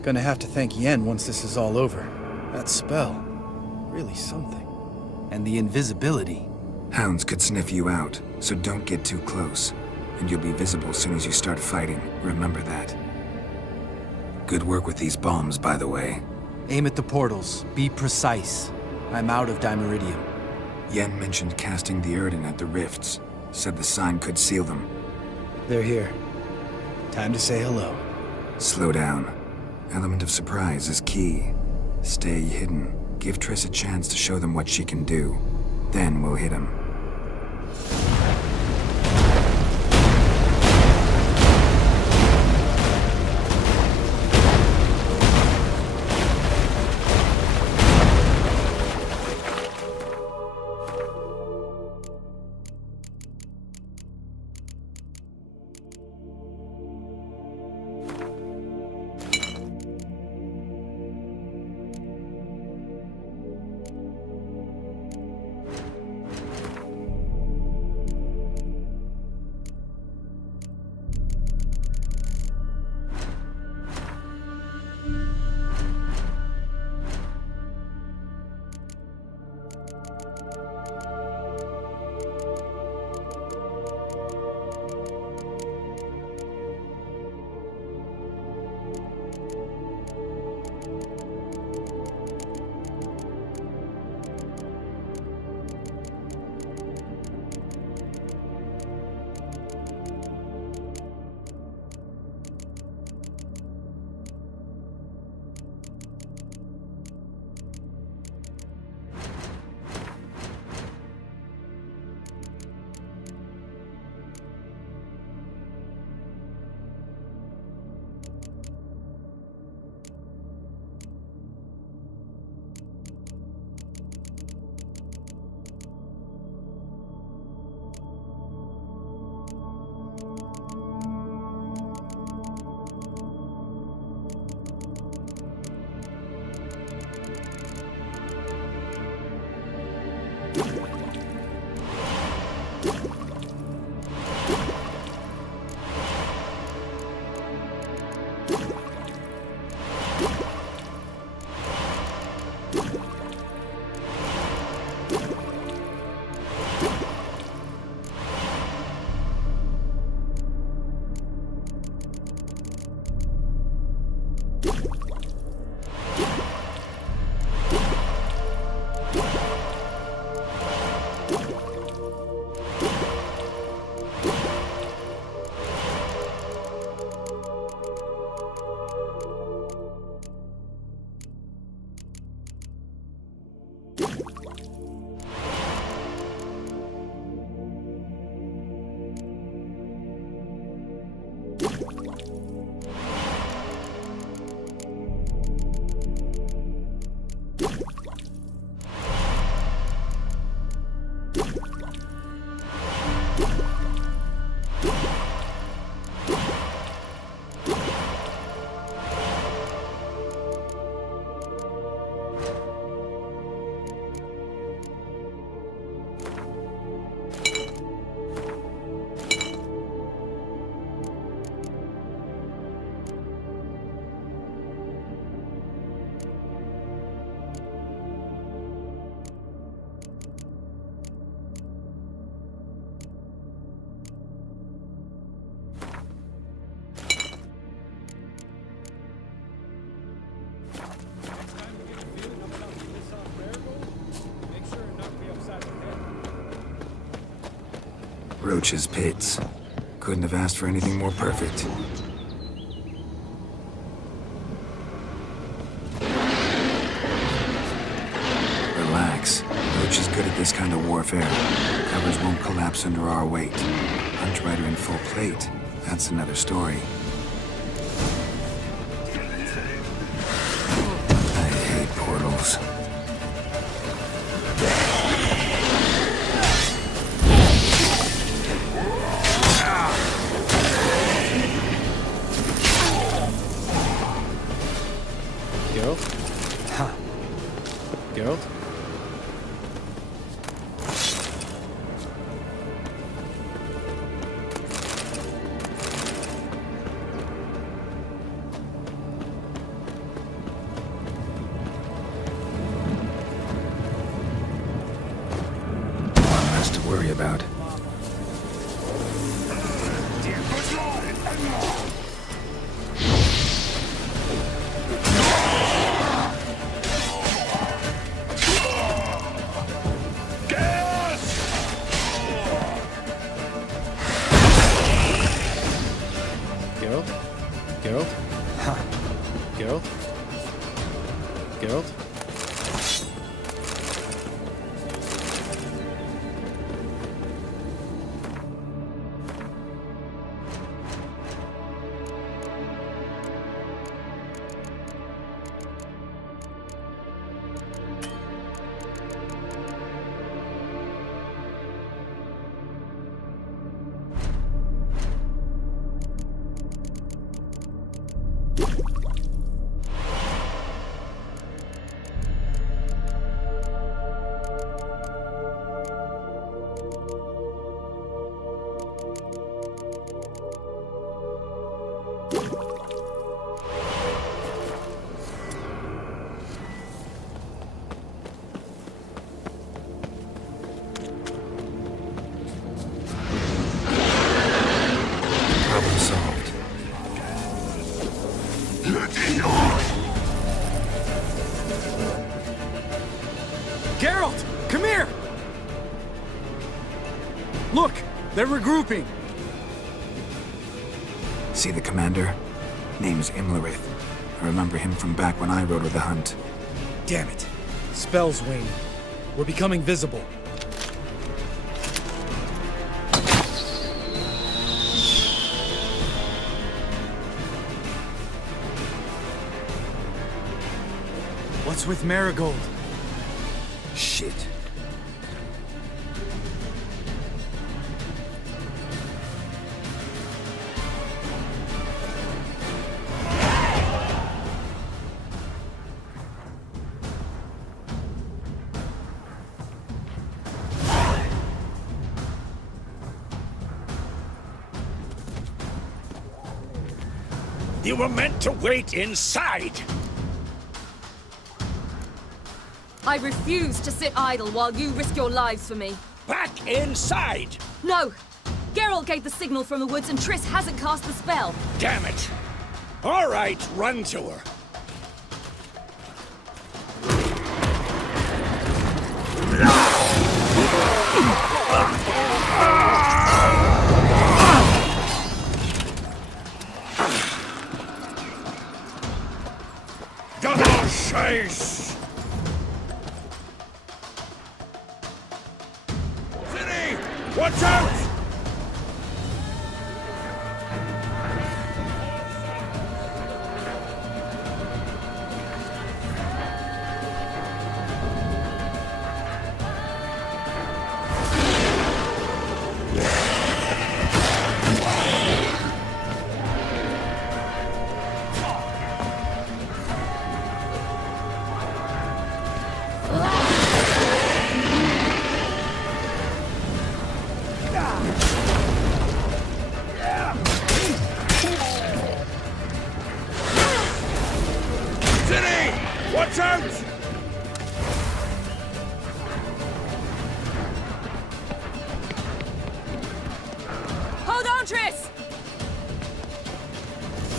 Gonna have to thank Yen once this is all over. That spell, really something. And the invisibility. Hounds could sniff you out, so don't get too close. And you'll be visible as soon as you start fighting. Remember that. Good work with these bombs, by the way. Aim at the portals. Be precise. I'm out of Dimeridium. Yen mentioned casting the Erden at the rifts. Said the sign could seal them. They're here. Time to say hello. Slow down. Element of surprise is key. Stay hidden. Give Triss a chance to show them what she can do. Then we'll hit them. Roach's pits. Couldn't have asked for anything more perfect. Relax. Roach is good at this kind of warfare. Covers won't collapse under our weight. Huntrider in full plate. That's another story. I hate portals. Geralt? about. Geralt? Geralt? Ha! Geralt? Geralt? Problem solved. Geralt! Come here! Look! They're regrouping! See the commander? Name's Imlerith. I remember him from back when I rode with the hunt. Damn it. Spell's waning. We're becoming visible. What's with Marigold? Shit. You were meant to wait inside! I refuse to sit idle while you risk your lives for me. Back inside! No! Geralt gave the signal from the woods and Triss hasn't cast the spell. Damn it! All right, run to her. Double chase! City! Watch out! Watch out! Hold on, Triss!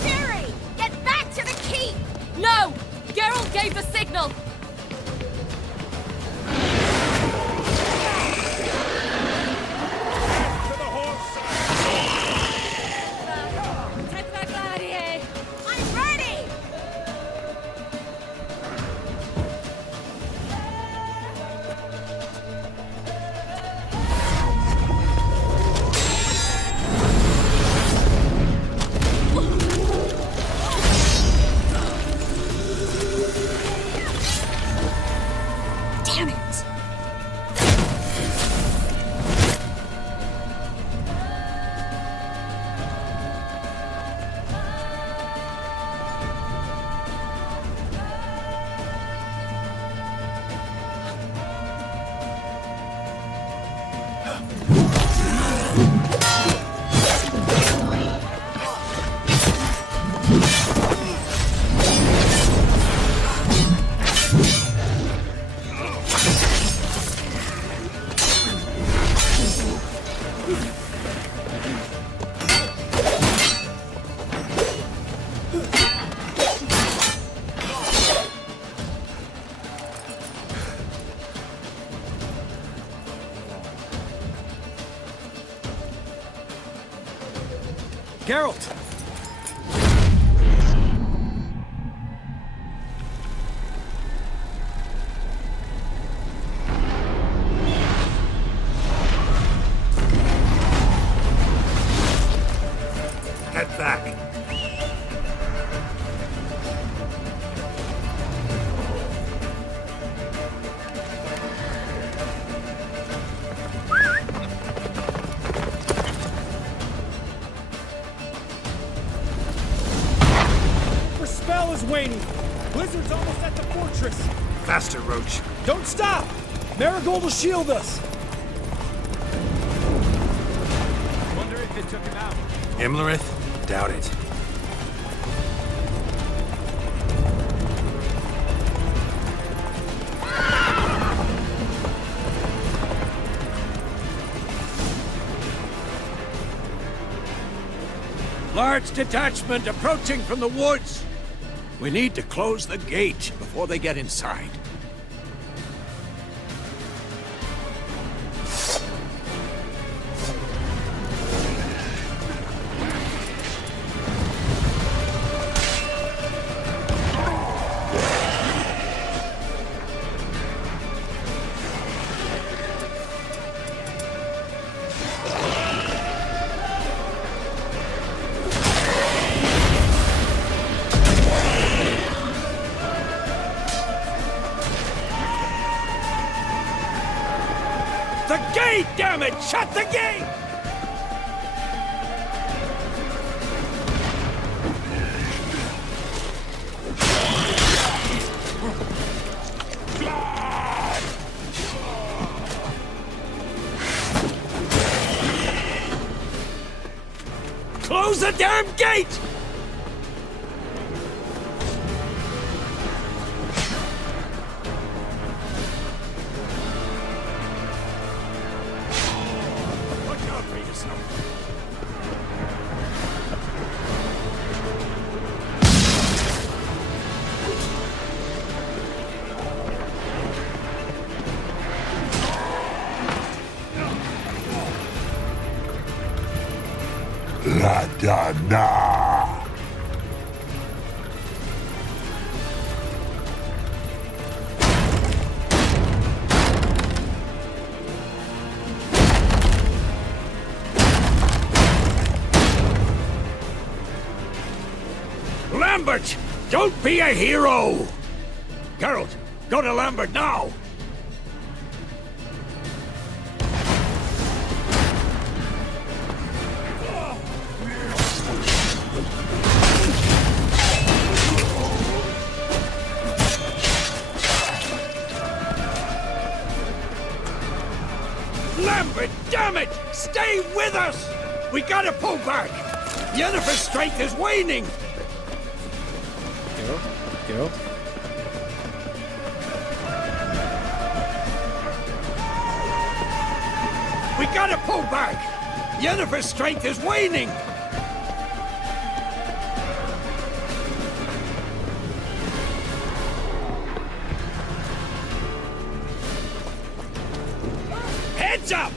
Ciri! Get back to the keep! No! Geralt gave the signal! I'm ready! Geralt! Get back. Our spell is waning! Blizzard's almost at the fortress! Faster, Roach. Don't stop! Marigold will shield us! Wonder if it took him out. Imlerith? Doubt it. Large detachment approaching from the woods. We need to close the gate before they get inside. The gate, damn it! Shut the gate! Close the damn gate! La da da. Lambert! Don't be a hero! Geralt, go to Lambert now! Lambert, damn it! Stay with us! We gotta pull back! Yennefer's strength is waning! Geralt? We gotta pull back! Yennefer's strength is waning! Heads up!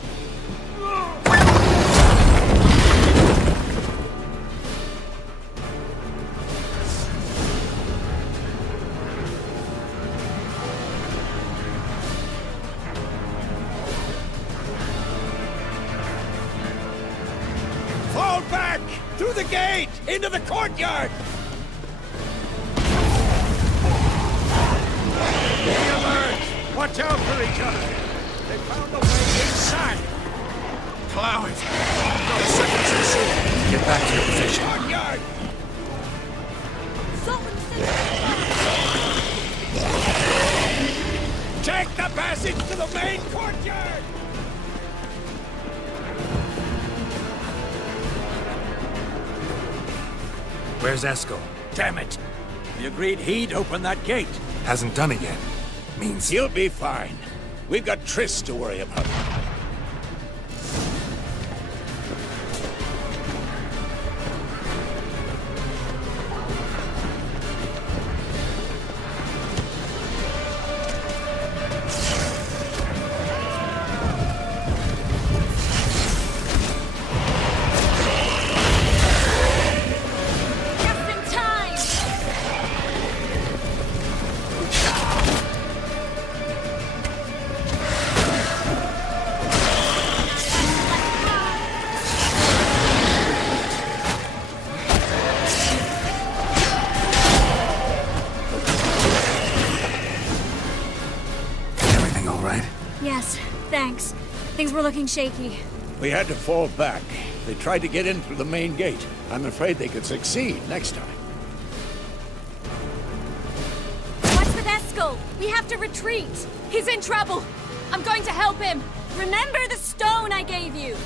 Fall back! Through the gate! Into the courtyard! Be alert! Watch out for each other! They found the way inside! Plow it! Not a second too soon! Get back to your position. Courtyard! Take the passage to the main courtyard! Where's Eskel? Damn it! We agreed he'd open that gate. Hasn't done it yet. Means he'll be fine. We've got Triss to worry about. right? Yes, thanks. Things were looking shaky. We had to fall back. They tried to get in through the main gate. I'm afraid they could succeed next time. What's with Eskel? We have to retreat. He's in trouble. I'm going to help him. Remember the stone I gave you.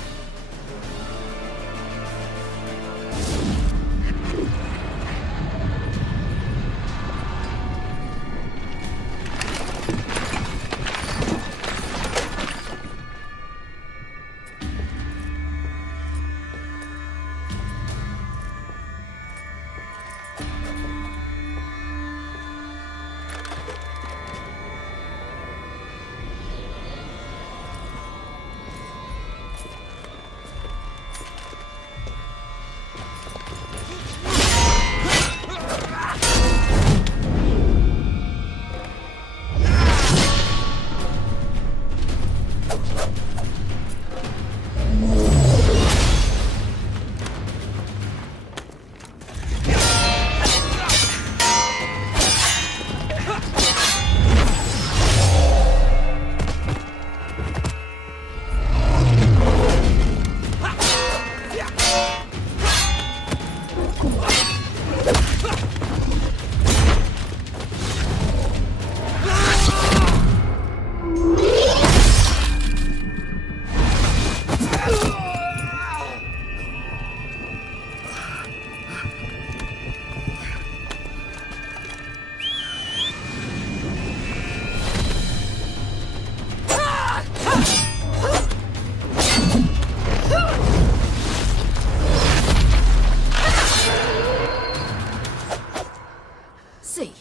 See,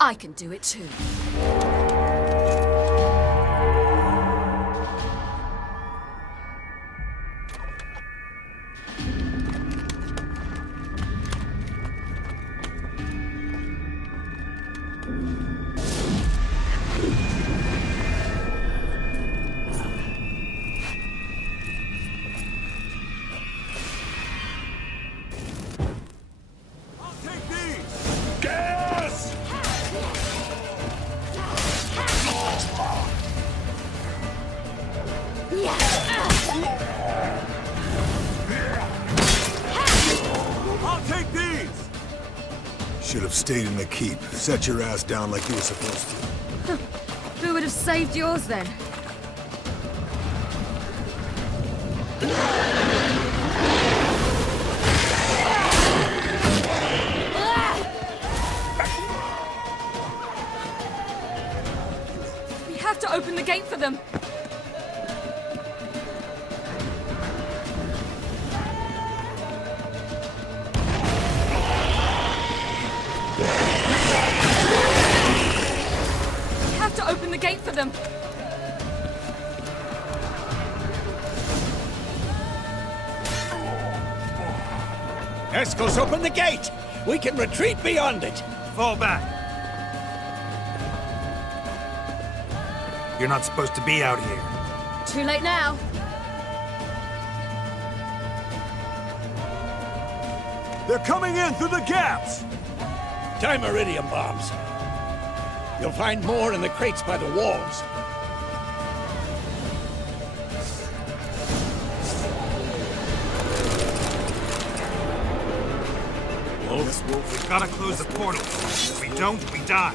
I can do it too. I'll take these! Should have stayed in the keep. Set your ass down like you were supposed to. Who would have saved yours then? We have to open the gate for them. We have to open the gate for them. Eskel's open the gate! We can retreat beyond it! Fall back. You're not supposed to be out here. Too late now. They're coming in through the gaps! Time iridium bombs. You'll find more in the crates by the walls. Wolf, we've got to close the portal. If we don't, we die.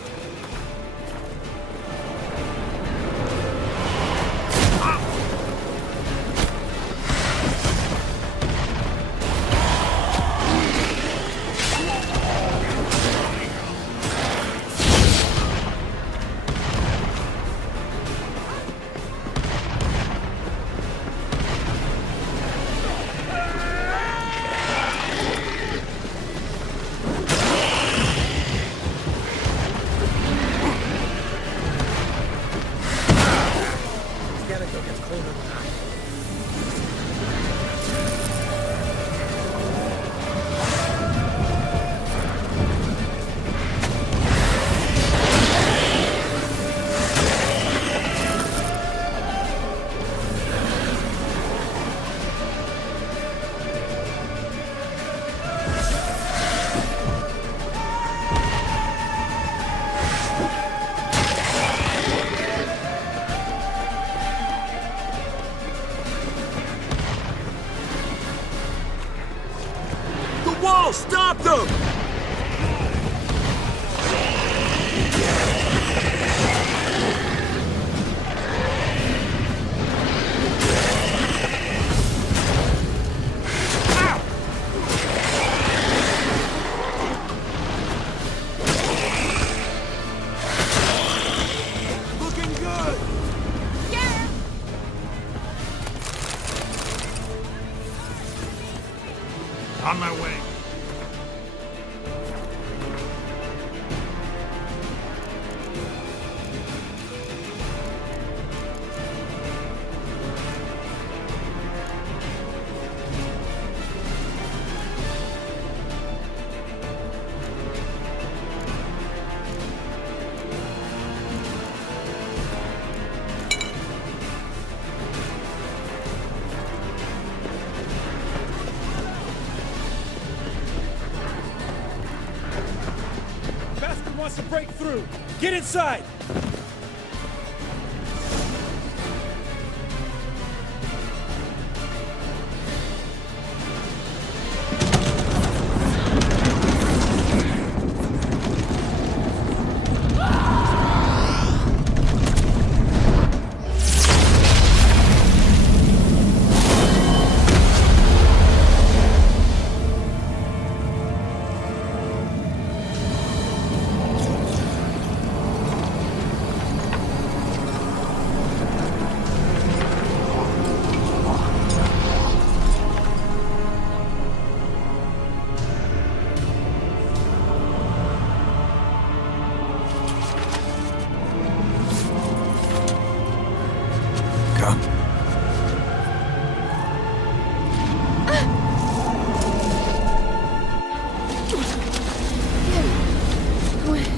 wants to break through. Get inside!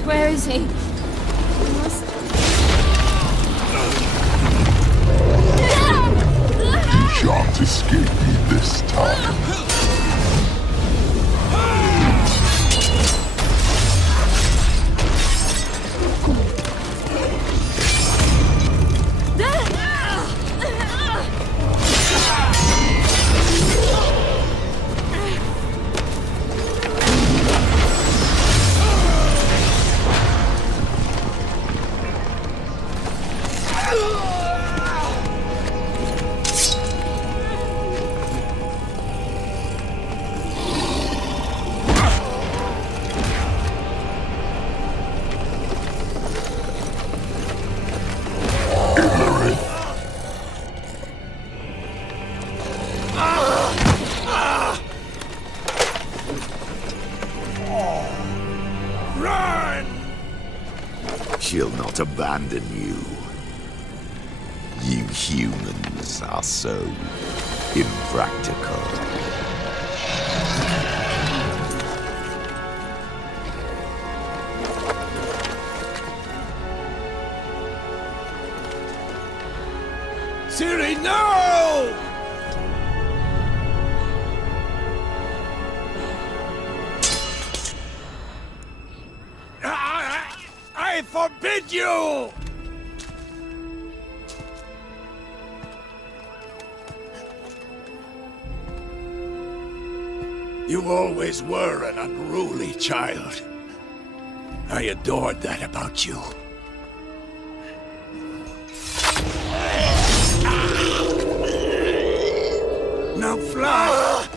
Where is he? You shan't escape me this time. She'll not abandon you. You humans are so impractical. Ciri, no! I forbid you! You always were an unruly child. I adored that about you. Now fly!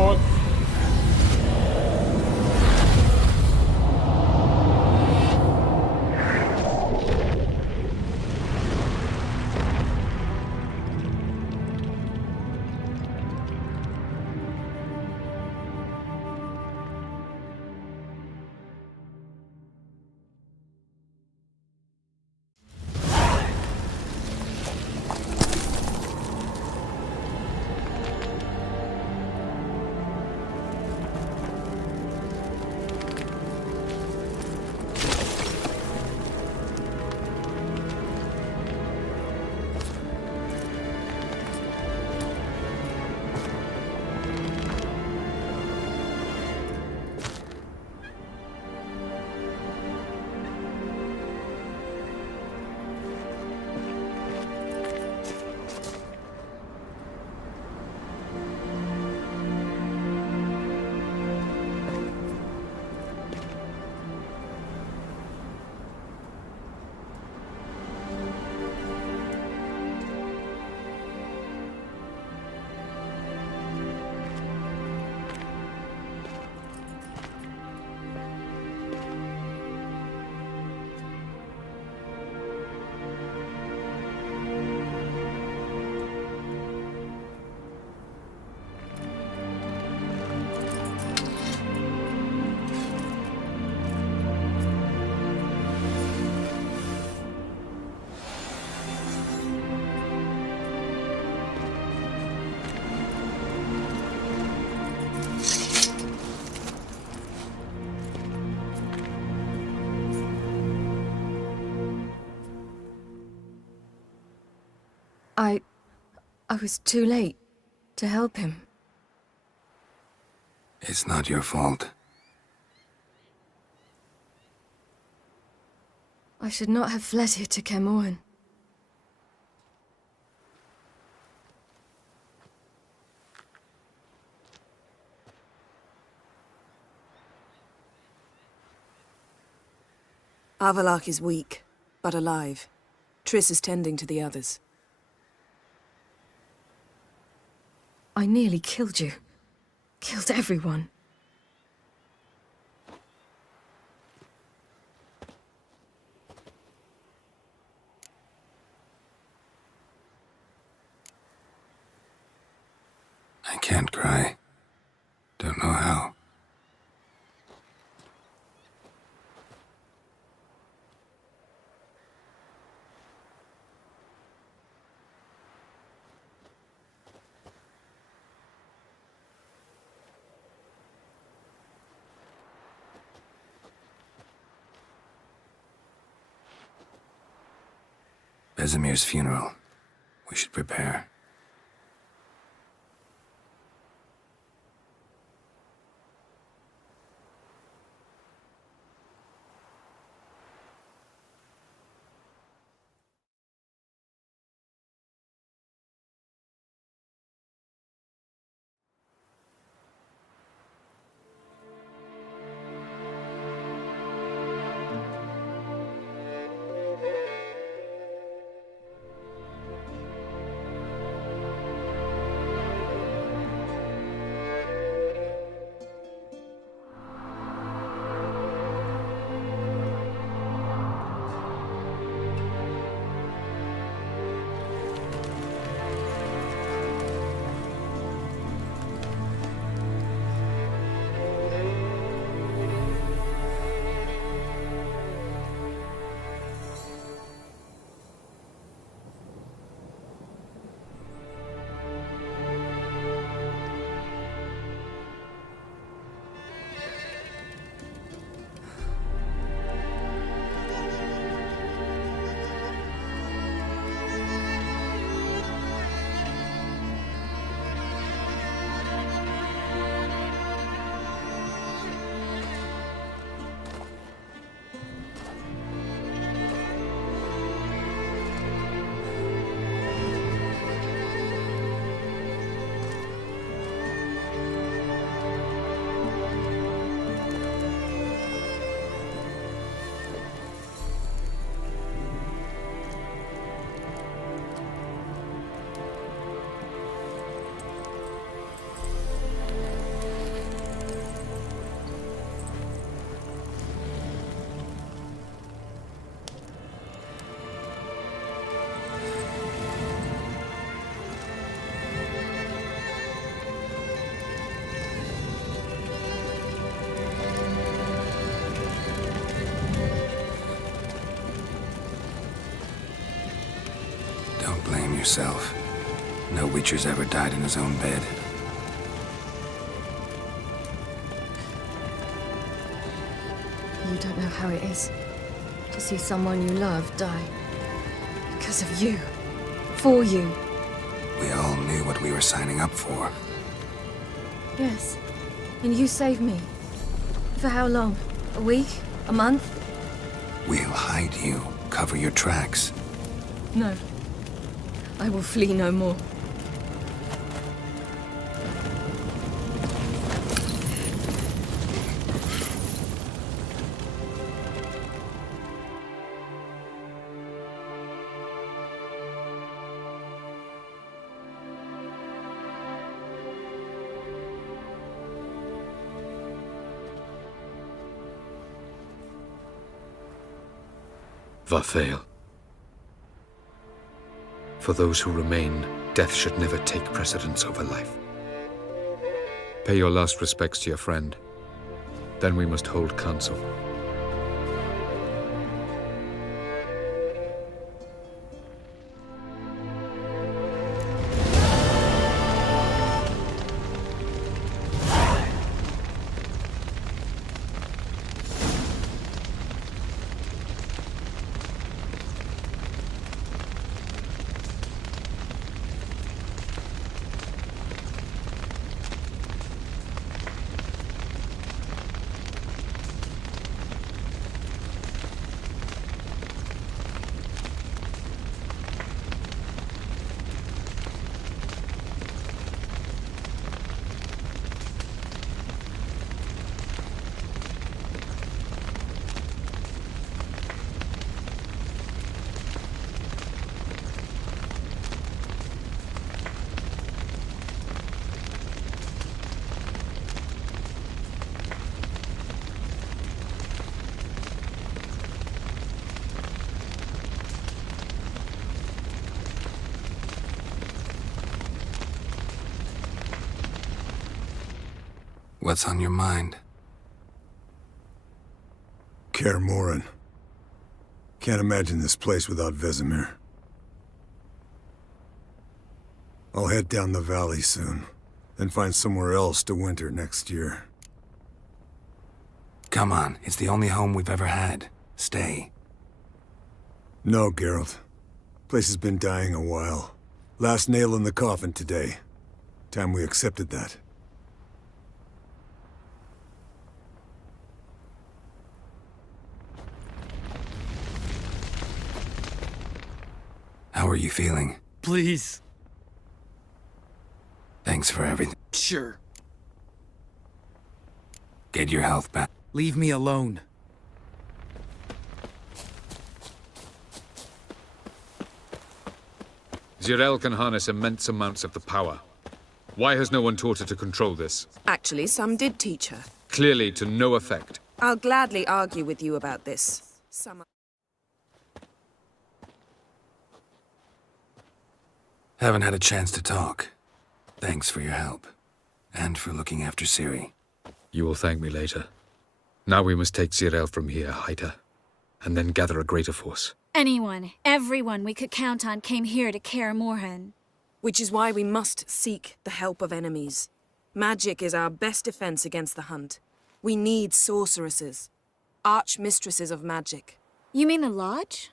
gods! I was too late to help him. It's not your fault. I should not have fled here to Kaer Morhen. Avallac'h is weak, but alive. Triss is tending to the others. I nearly killed you. Killed everyone. I can't cry. Don't know how. Vesemir's funeral. We should prepare. yourself. No Witcher's ever died in his own bed. You don't know how it is to see someone you love die. Because of you. For you. We all knew what we were signing up for. Yes. And you saved me. For how long? A week? A month? We'll hide you, cover your tracks. No. I will flee no more. Varthael. For those who remain, death should never take precedence over life. Pay your last respects to your friend. Then we must hold council. What's on your mind? Kaer Morhen. Can't imagine this place without Vesemir. I'll head down the valley soon, then find somewhere else to winter next year. Come on, it's the only home we've ever had. Stay. No, Geralt. Place has been dying a while. Last nail in the coffin today. Time we accepted that. How are you feeling? Please. Thanks for everything. Sure. Get your health back. Leave me alone. Zirael can harness immense amounts of the power. Why has no one taught her to control this? Actually, some did teach her. Clearly to no effect. I'll gladly argue with you about this. Haven't had a chance to talk. Thanks for your help. And for looking after Ciri. You will thank me later. Now we must take Zirael from here, hide her, and then gather a greater force. Anyone, everyone we could count on came here to Kaer Morhen. Which is why we must seek the help of enemies. Magic is our best defense against the Hunt. We need sorceresses. Archmistresses of magic. You mean the Lodge?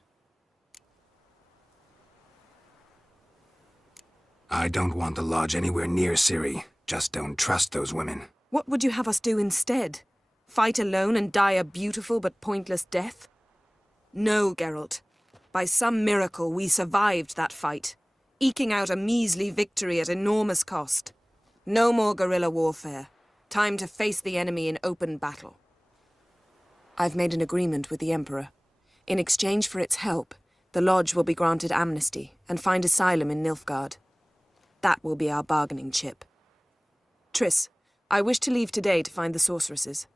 I don't want the Lodge anywhere near Ciri. Just don't trust those women. What would you have us do instead? Fight alone and die a beautiful but pointless death? No, Geralt. By some miracle, we survived that fight, eking out a measly victory at enormous cost. No more guerrilla warfare. Time to face the enemy in open battle. I've made an agreement with the Emperor. In exchange for its help, the Lodge will be granted amnesty and find asylum in Nilfgaard. That will be our bargaining chip. Triss, I wish to leave today to find the sorceresses.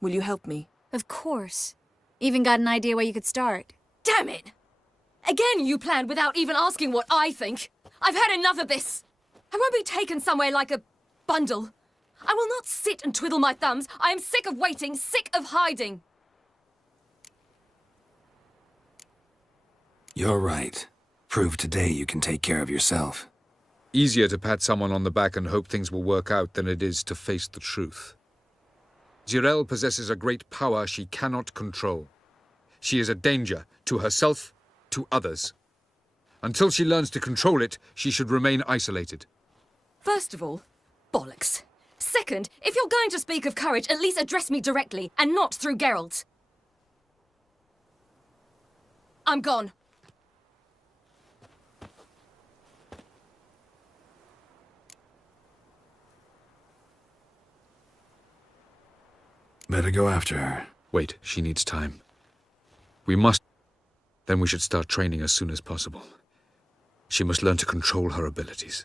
Will you help me? Of course. Even got an idea where you could start. Damn it! Again you planned without even asking what I think. I've had enough of this. I won't be taken somewhere like a bundle. I will not sit and twiddle my thumbs. I am sick of waiting, sick of hiding. You're right. Prove today you can take care of yourself. Easier to pat someone on the back and hope things will work out than it is to face the truth. Jirel possesses a great power she cannot control. She is a danger to herself, to others. Until she learns to control it, she should remain isolated. First of all, bollocks. Second, if you're going to speak of courage, at least address me directly, and not through Geralt. I'm gone. Better go after her. Wait, she needs time. We must... Then we should start training as soon as possible. She must learn to control her abilities.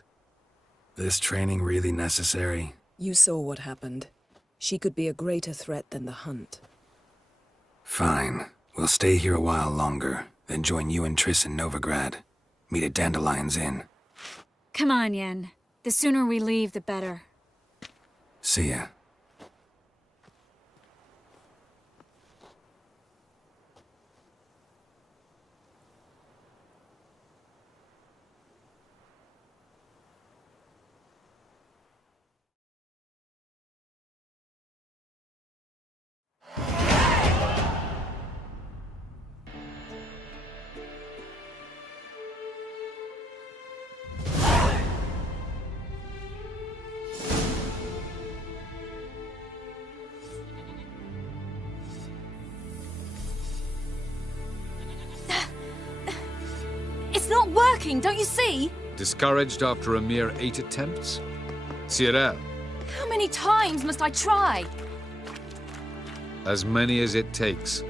This training really necessary? You saw what happened. She could be a greater threat than the Hunt. Fine. We'll stay here a while longer, then join you and Triss in Novigrad. Meet at Dandelion's Inn. Come on, Yen. The sooner we leave, the better. See ya. It's not working, don't you see? Discouraged after a mere 8 attempts? Cyril, How many times must I try? as many as it takes.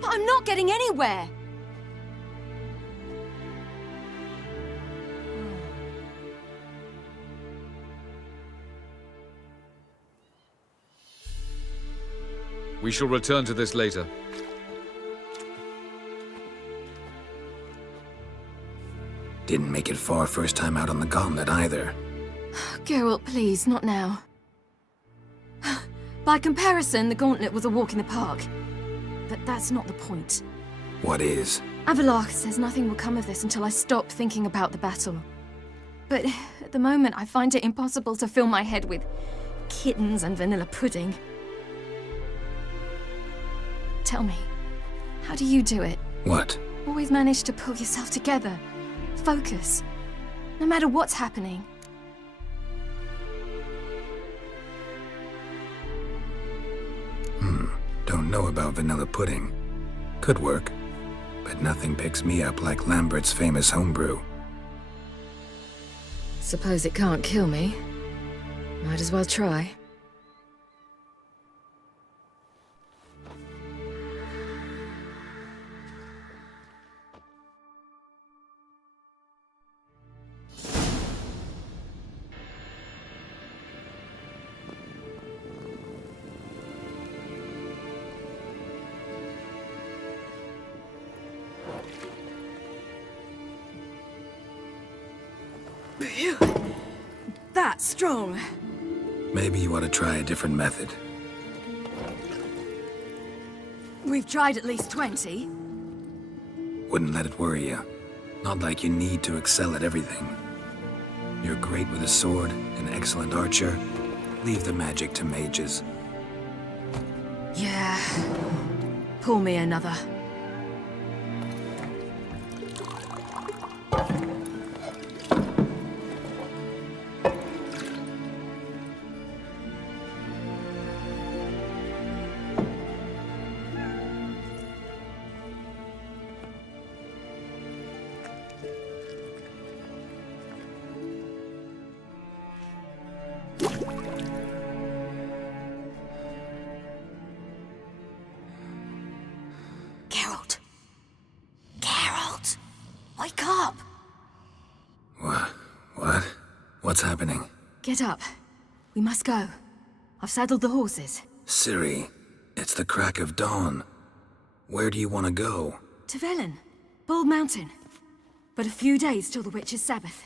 But I'm not getting anywhere. We shall return to this later. Didn't make it far first time out on the gauntlet either. Geralt, please, not now. By comparison, the gauntlet was a walk in the park. But that's not the point. What is? Avallac'h says nothing will come of this until I stop thinking about the battle. But at the moment, I find it impossible to fill my head with kittens and vanilla pudding. Tell me, how do you do it? What? Always manage to pull yourself together. Focus. No matter what's happening. Don't know about vanilla pudding. Could work. But nothing picks me up like Lambert's famous homebrew. Suppose it can't kill me. Might as well try. That's strong. Maybe you ought to try a different method. We've tried at least 20. Wouldn't let it worry you. Not like you need to excel at everything. You're great with a sword, an excellent archer. Leave the magic to mages. Yeah. Pull me another. Geralt. Geralt! Wake up! What? What's happening? Get up. We must go. I've saddled the horses. Ciri, it's the crack of dawn. Where do you want to go? To Velen. Bald Mountain. But a few days till the Witch's Sabbath.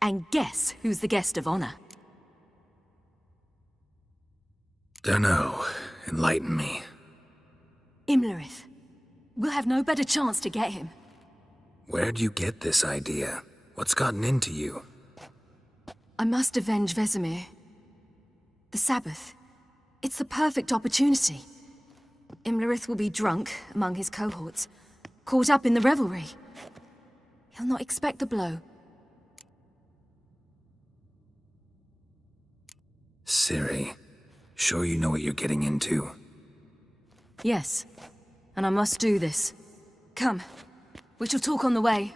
And guess who's the guest of honor? Dunno. Enlighten me. Imlerith. we'll have no better chance to get him. Where'd you get this idea? What's gotten into you? I must avenge Vesemir. The Sabbath. It's the perfect opportunity. Imlerith will be drunk among his cohorts, caught up in the revelry. He'll not expect the blow. Ciri, sure you know what you're getting into? Yes, and I must do this. Come, we shall talk on the way.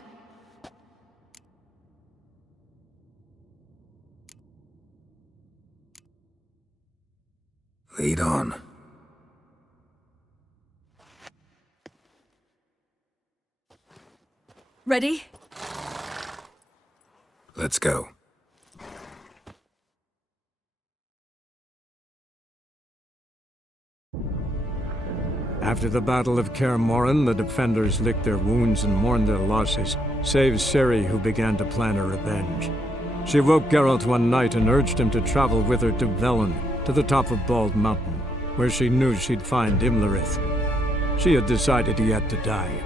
Lead on. Ready? Let's go. After the Battle of Kaer Morhen, the defenders licked their wounds and mourned their losses, save Ciri, who began to plan her revenge. She woke Geralt one night and urged him to travel with her to Velen, to the top of Bald Mountain, where she knew she'd find Imlerith. She had decided he had to die.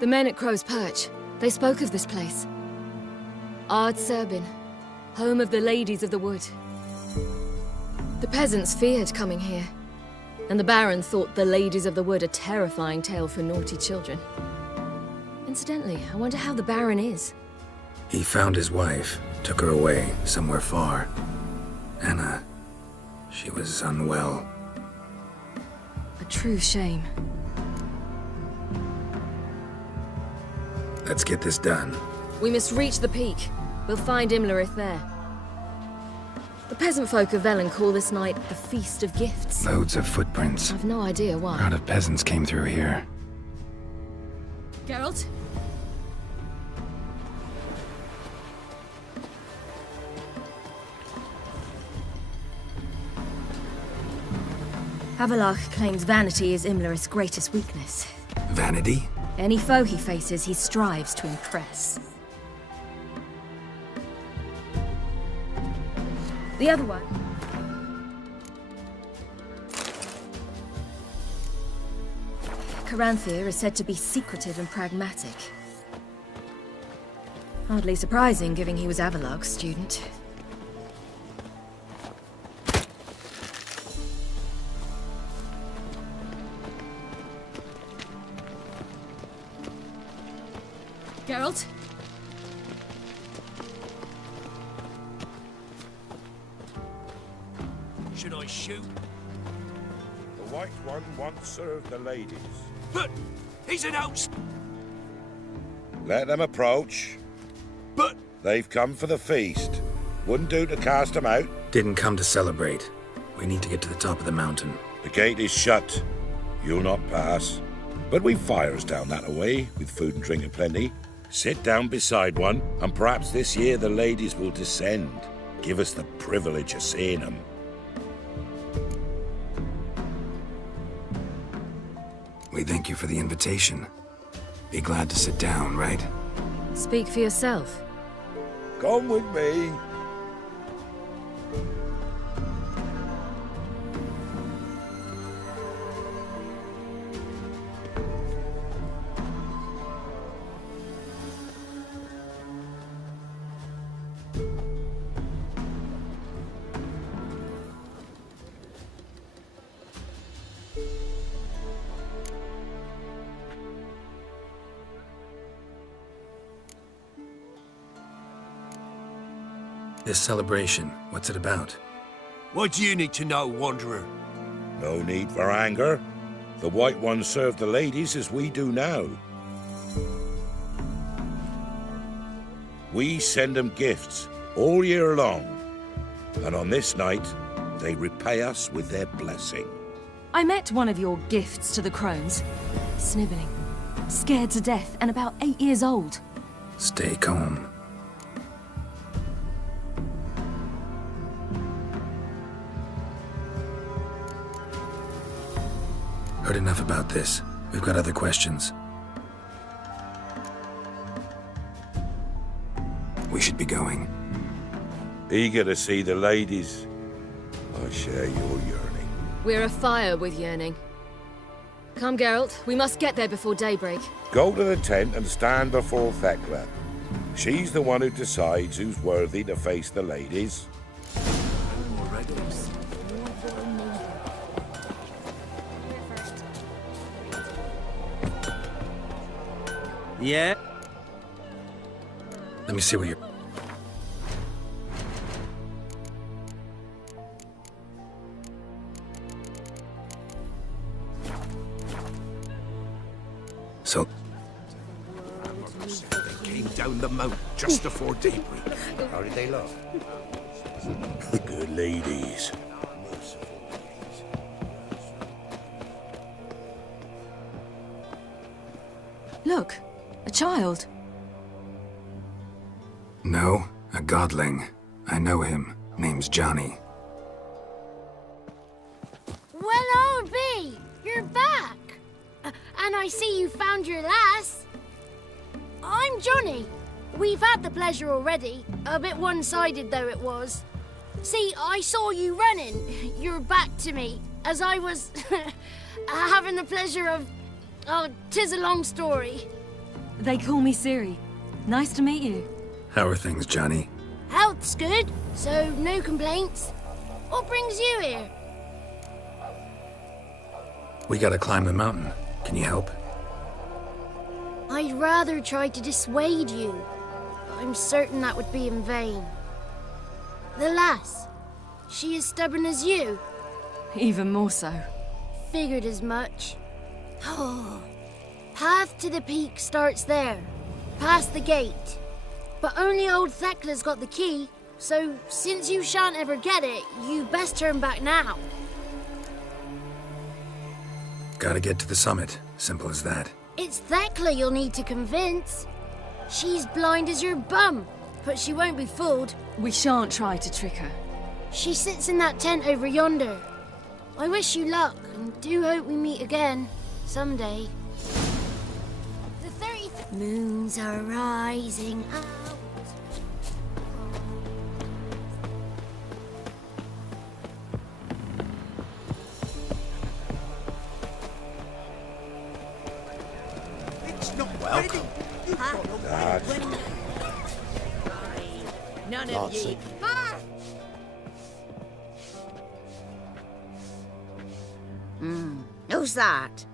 The men at Crow's Perch, they spoke of this place. Ard Serbin, home of the Ladies of the Wood. The peasants feared coming here, and the Baron thought the Ladies of the Wood a terrifying tale for naughty children. Incidentally, I wonder how the Baron is. He found his wife, took her away, somewhere far. Anna, she was unwell. A true shame. Let's get this done. We must reach the peak. We'll find Imlerith there. The peasant folk of Velen call this night a Feast of Gifts. Loads of footprints. I've no idea why. A crowd of peasants came through here. Geralt? Havelach claims vanity is Imlerith's greatest weakness. Vanity? Any foe he faces, he strives to impress. The other one. Caranthir is said to be secretive and pragmatic. Hardly surprising, given he was Avalog's student. Geralt? Should I shoot? The White One once served the ladies. But he's an out. Let them approach. But they've come for the feast. Wouldn't do to cast them out. Didn't come to celebrate. We need to get to the top of the mountain. The gate is shut. You'll not pass. But we've fires down that away, with food and drink aplenty. Sit down beside one, and perhaps this year the ladies will descend. Give us the privilege of seeing them. We thank you for the invitation. Be glad to sit down, right? Speak for yourself. Come with me. This celebration, what's it about? What do you need to know, Wanderer? No need for anger. The White Ones serve the ladies as we do now. We send them gifts all year long, and on this night, they repay us with their blessing. I met one of your gifts to the crones. Sniveling, scared to death, and about 8 years old. Stay calm. Heard enough about this. We've got other questions. We should be going. Eager to see the ladies. I share your yearning. We're afire with yearning. Come, Geralt. We must get there before daybreak. Go to the tent and stand before Thekla. She's the one who decides who's worthy to face the ladies. Yeah? Let me see what you're... So... They came down the mountain just before daybreak. How did they look? Good ladies. Look, a child. No, a godling. I know him. Name's Johnny. Well, old B, you're back. And I see you found your lass. I'm Johnny. We've had the pleasure already. A bit one-sided though it was. See, I saw you running. Your back to me. As I was having the pleasure of... Oh, 'tis a long story. They call me Ciri. Nice to meet you. How are things, Johnny? Health's good, so no complaints. What brings you here? We gotta climb the mountain. Can you help? I'd rather try to dissuade you, but I'm certain that would be in vain. The lass, she as stubborn as you? Even more so. Figured as much. Oh, path to the peak starts there, past the gate. But only old Thekla's got the key, so since you shan't ever get it, you best turn back now. Gotta get to the summit. Simple as that. It's Thekla you'll need to convince. She's blind as your bum, but she won't be fooled. We shan't try to trick her. She sits in that tent over yonder. I wish you luck, and do hope we meet again, someday. The 30th moons are rising out. Welcome. None of ye. Who's that?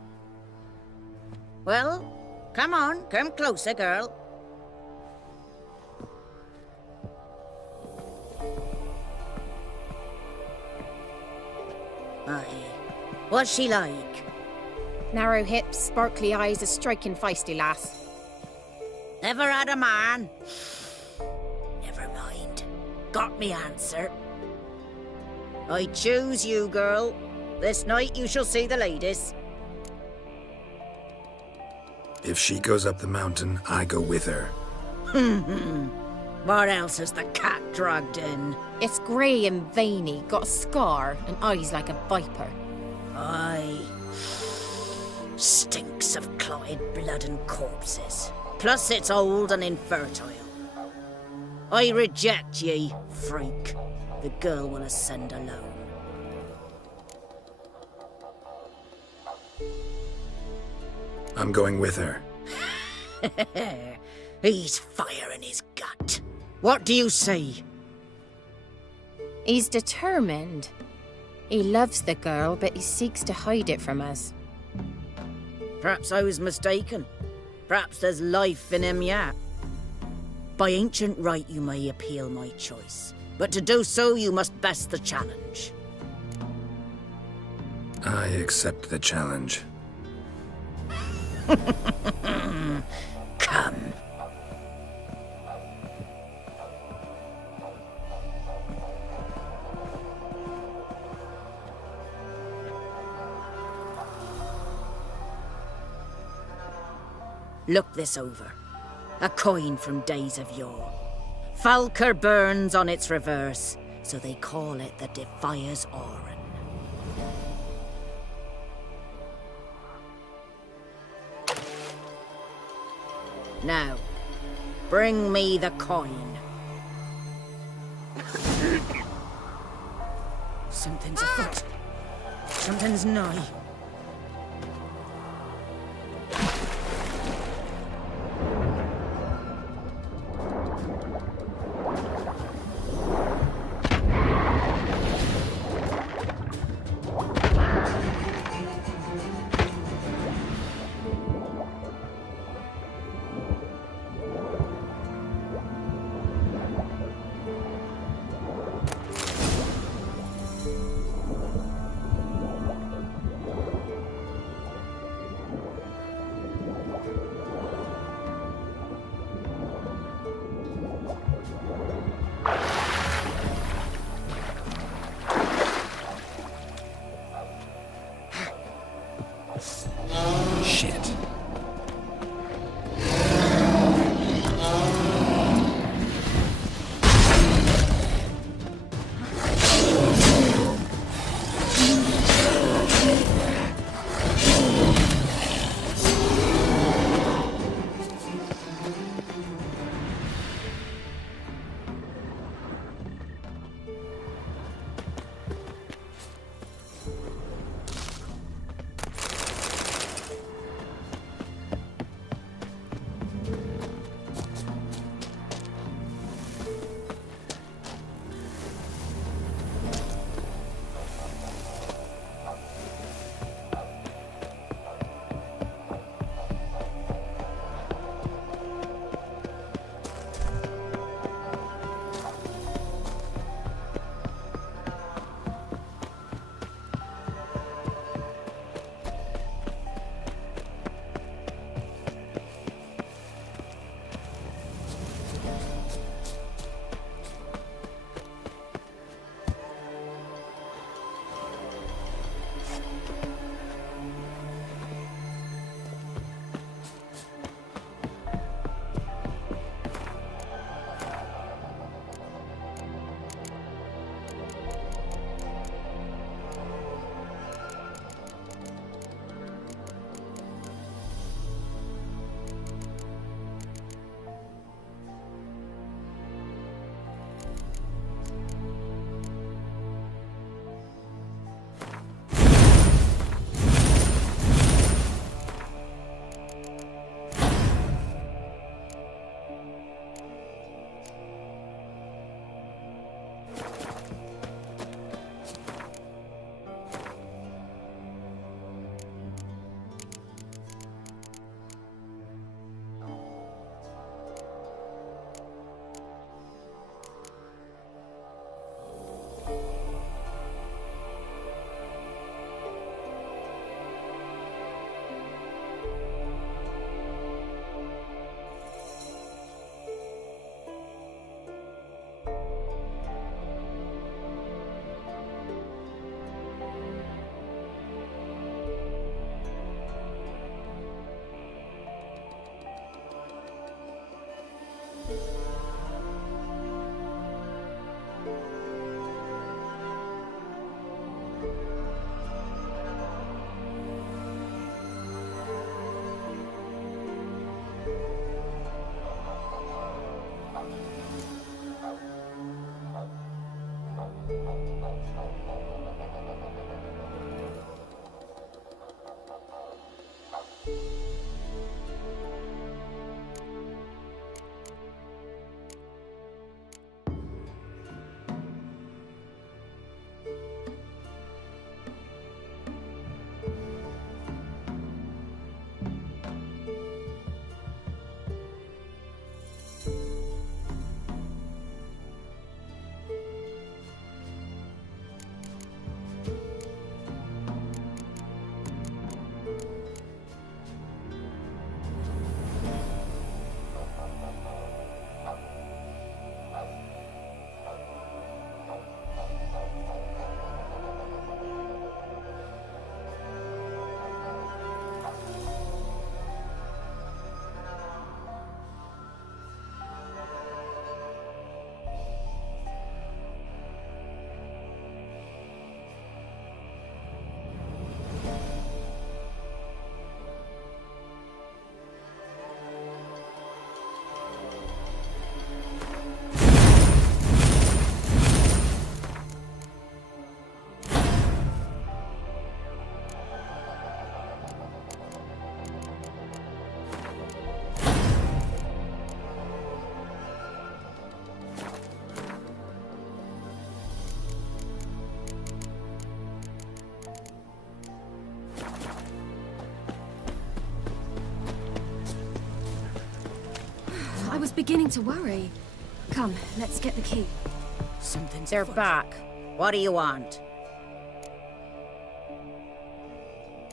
Well, come on, come closer, girl. Aye. What's she like? Narrow hips, sparkly eyes, a striking feisty lass. Never had a man? Never mind. Got me answer. I choose you, girl. This night you shall see the ladies. If she goes up the mountain, I go with her. What else has the cat dragged in? It's grey and veiny, got a scar, and eyes like a viper. Aye. Stinks of clotted blood and corpses. Plus it's old and infertile. I reject ye, freak. The girl will ascend alone. I'm going with her. He's fire in his gut. What do you say? He's determined. He loves the girl, but he seeks to hide it from us. Perhaps I was mistaken. Perhaps there's life in him yet. By ancient right you may appeal my choice. But to do so, you must best the challenge. I accept the challenge. Come. Look this over. A coin from days of yore. Falker burns on its reverse, so they call it the Defier's Oran. Now, bring me the coin. Something's afoot. Something's nigh. beginning to worry. Come, let's get the key. They're back. What do you want?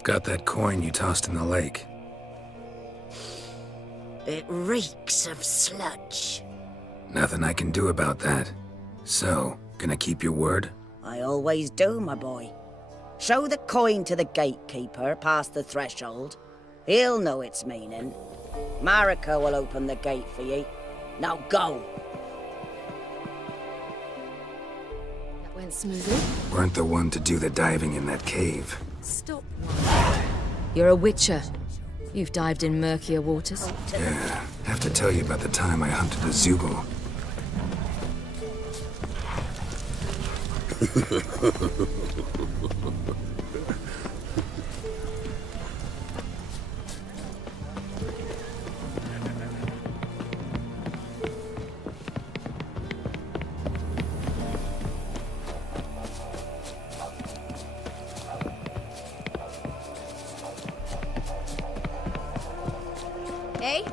Got that coin you tossed in the lake. It reeks of sludge. Nothing I can do about that. So, gonna keep your word? I always do, my boy. Show the coin to the gatekeeper past the threshold. He'll know its meaning. Marika will open the gate for ye. Now go! That went smoothly. Weren't the one to do the diving in that cave. Stop. You're a witcher. You've dived in murkier waters. Yeah, have to tell you about the time I hunted a Zubul. Hey?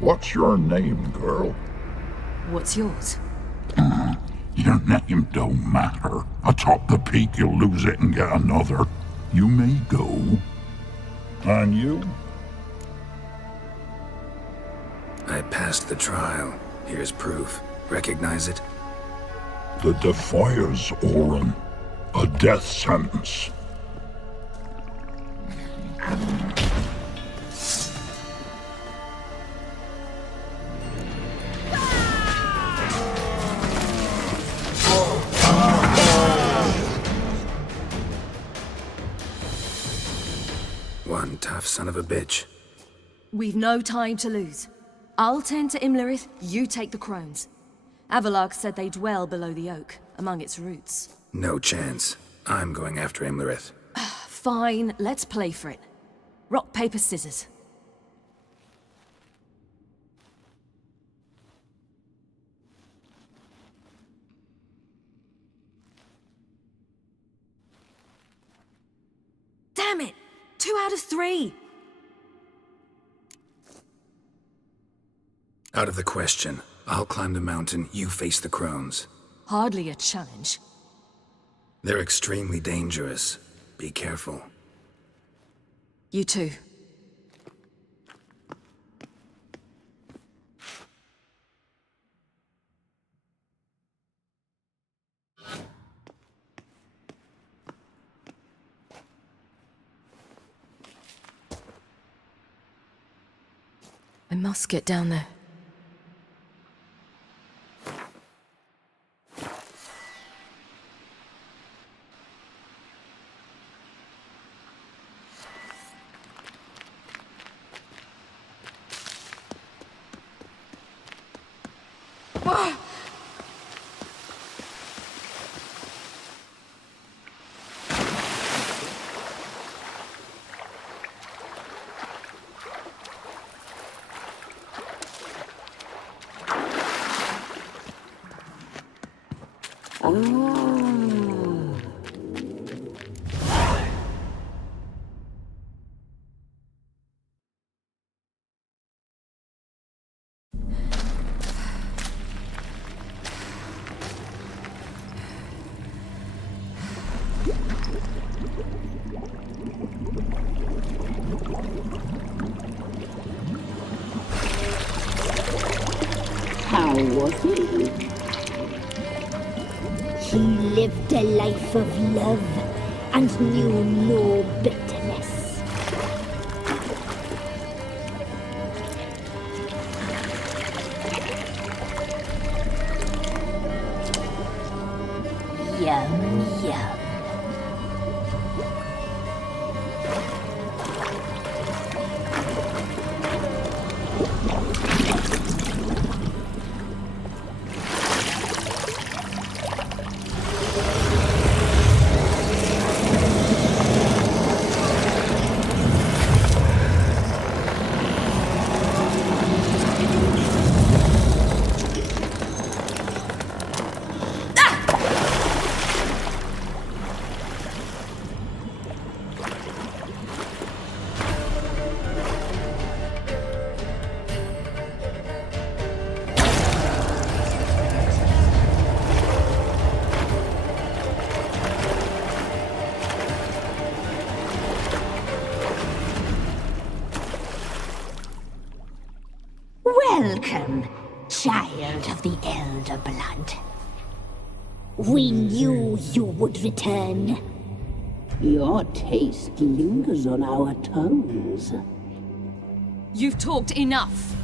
What's your name, girl? What's yours? Your name don't matter. Atop the peak, you'll lose it and get another. You may go. And you? I passed the trial. Here's proof. Recognize it? The Defiers, Orin. A death sentence. One tough son of a bitch. We've no time to lose. I'll tend to Imlerith, you take the crones. Avalark said they dwell below the oak, among its roots. No chance. I'm going after Imlerith. Fine, let's play for it. Rock, paper, scissors. Damn it! 2 out of 3! Out of the question. I'll climb the mountain, you face the crones. Hardly a challenge. They're extremely dangerous. Be careful. You too. I must get down there. How was he? He lived a life of love and knew no bitterness. Yum, yum. blood. We knew you would return. Your taste lingers on our tongues. You've talked enough.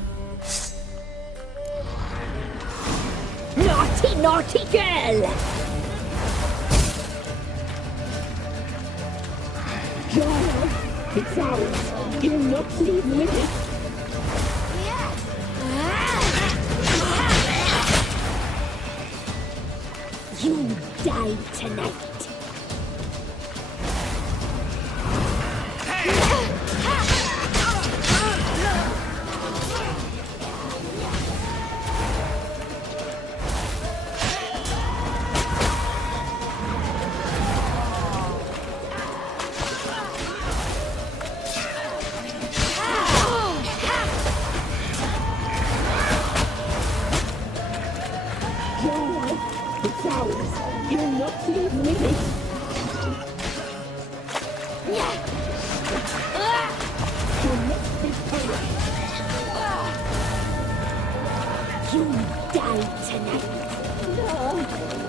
Naughty, naughty girl! John, it's ours. Do not leave with it. You die tonight. It's ours. Do not leave with it. You must be punished. You die tonight. No,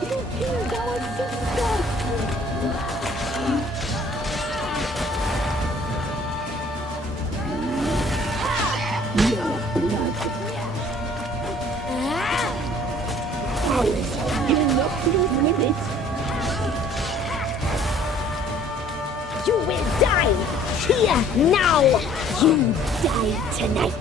you killed our sister. Your blood. Ours. Do not leave with it. You will die here now. You die tonight.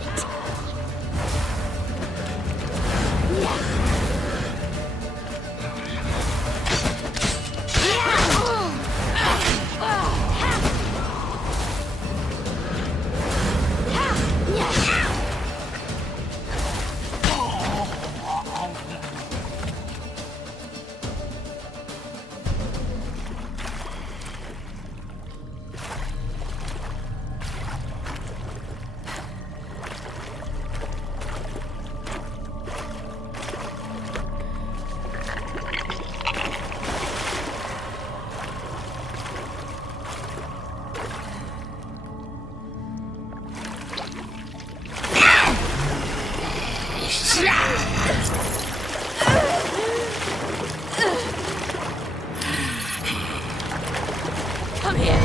Come here.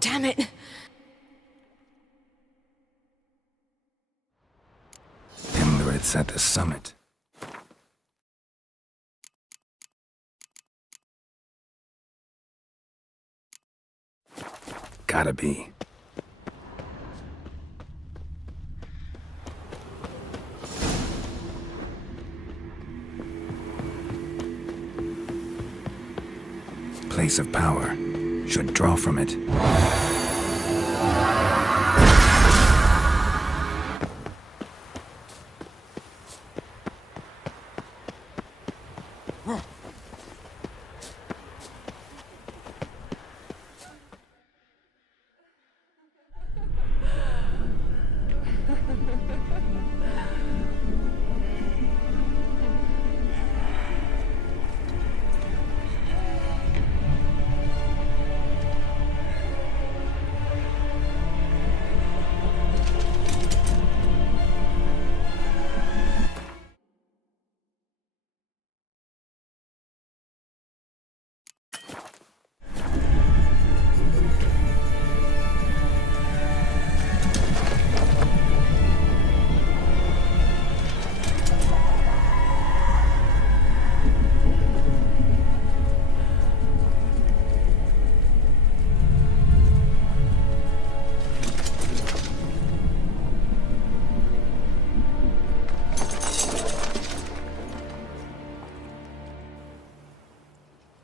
Damn it! Imlerith's at the summit. Gotta be. Place of power. Should draw from it.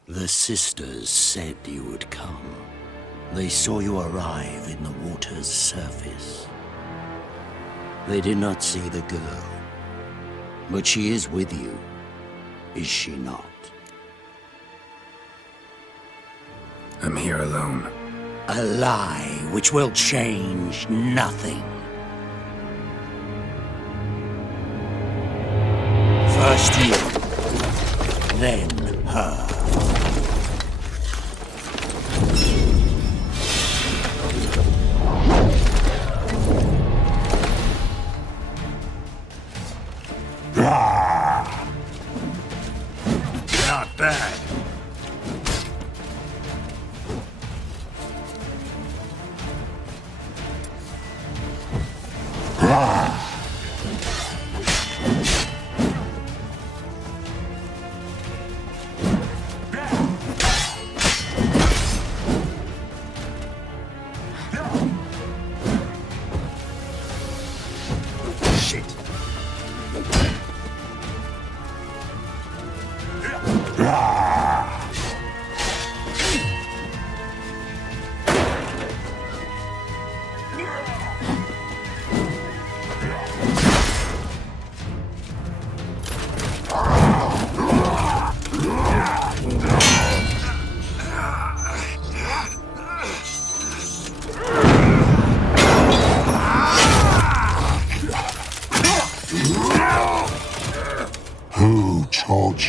The sisters said you would come. They saw you arrive in the water's surface. They did not see the girl. But she is with you, is she not? I'm here alone. A lie which will change nothing. First you, then her.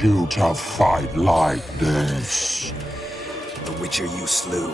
you to fight like this. The Witcher you slew.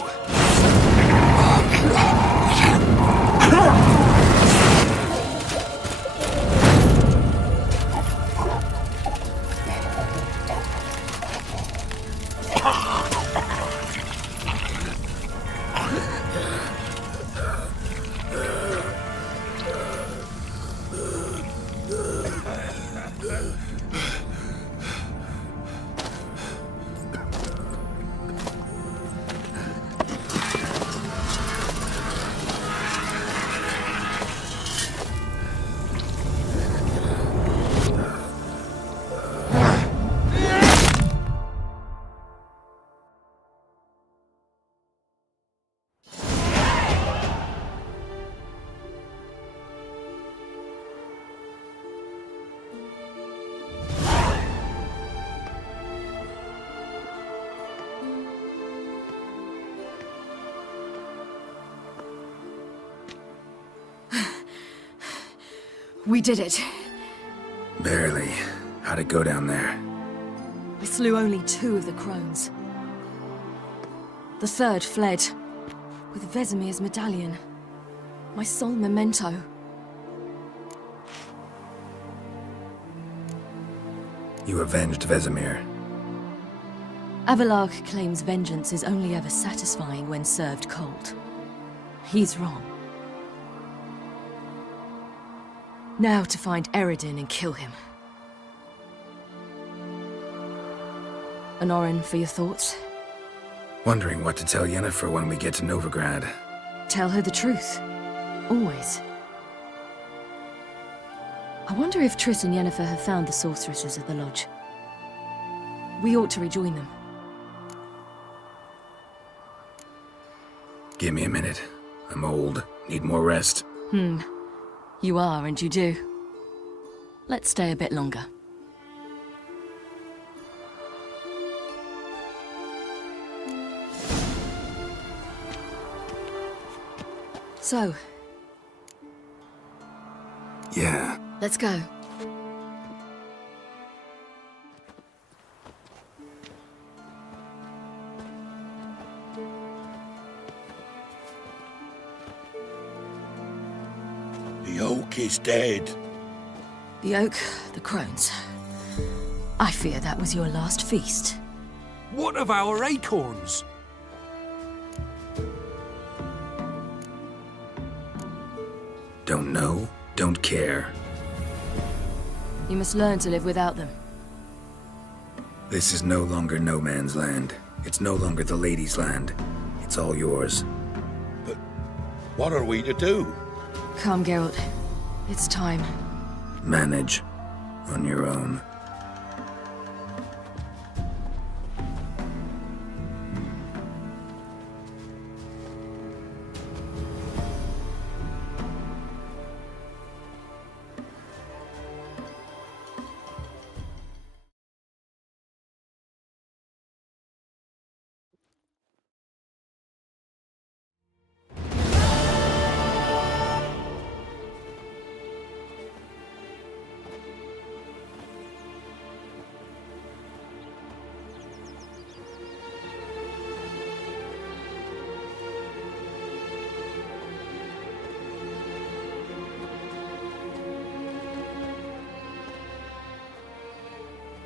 We did it. Barely. How'd it go down there? We slew only 2 of the crones. The third fled, with Vesemir's medallion. My sole memento. You avenged Vesemir. Avelarch claims vengeance is only ever satisfying when served cold. He's wrong. Now to find Eredin and kill him. Honorin, for your thoughts? Wondering what to tell Yennefer when we get to Novigrad. Tell her the truth. Always. I wonder if Triss and Yennefer have found the sorceresses at the lodge. We ought to rejoin them. Give me a minute. I'm old. Need more rest. You are, and you do. Let's stay a bit longer. So, yeah. Let's go. The oak is dead. The oak, the crones. I fear that was your last feast. What of our acorns? Don't know, don't care. You must learn to live without them. This is no longer no man's land. It's no longer the lady's land. It's all yours. But what are we to do? Come, Geralt. It's time. Manage. On your own.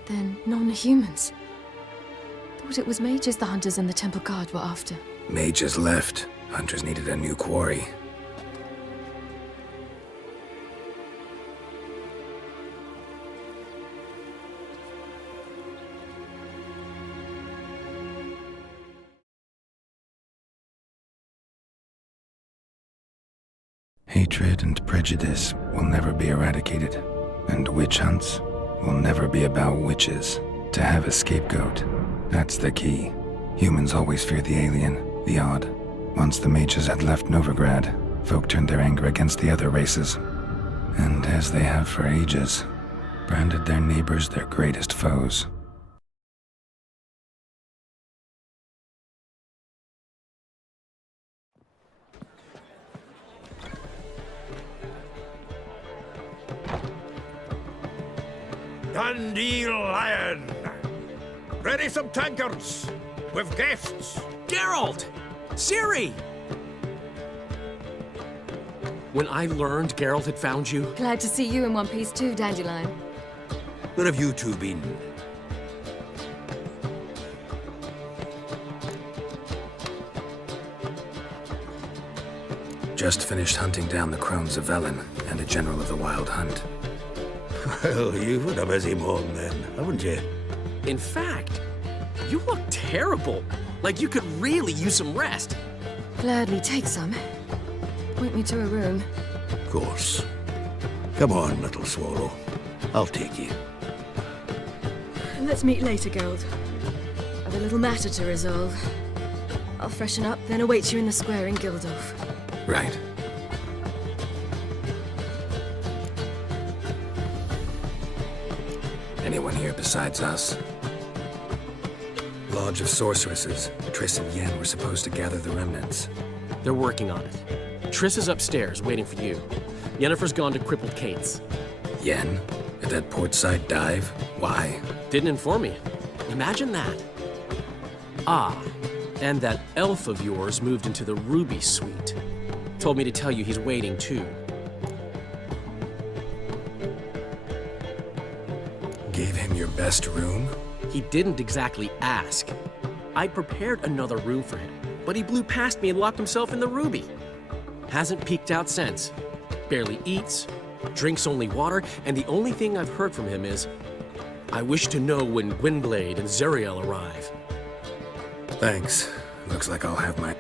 Then non-humans. Thought it was mages the hunters and the Temple Guard were after. Mages left. Hunters needed a new quarry. Hatred and prejudice will never be eradicated, and witch hunts will never be about witches. To have a scapegoat, that's the key. Humans always fear the alien, the odd. Once the mages had left Novigrad, folk turned their anger against the other races. And as they have for ages, branded their neighbors their greatest foes. Dandelion! Ready some tankards! With guests! Geralt! Ciri! When I learned Geralt had found you... Glad to see you in one piece too, Dandelion. Where have you two been? Just finished hunting down the crones of Velen and a general of the Wild Hunt. Well, you've had a busy morning then, haven't you? In fact, you look terrible. Like you could really use some rest. Gladly take some. Point me to a room. Of course. Come on, little swallow. I'll take you. Let's meet later, Geralt. I've a little matter to resolve. I'll freshen up, then await you in the square in Gildorf. Right. Anyone here besides us? Lodge of Sorceresses. Triss and Yen were supposed to gather the remnants. They're working on it. Triss is upstairs, waiting for you. Yennefer's gone to Crippled Kate's. Yen? At that portside dive? Why? Didn't inform me. Imagine that. Ah, and that elf of yours moved into the Ruby Suite. Told me to tell you he's waiting too. Gave him your best room? He didn't exactly ask. I prepared another room for him, but he blew past me and locked himself in the Ruby. Hasn't peeked out since. Barely eats, drinks only water, and the only thing I've heard from him is, I wish to know when Gwynblade and Zuriel arrive. Thanks. Looks like I'll have my...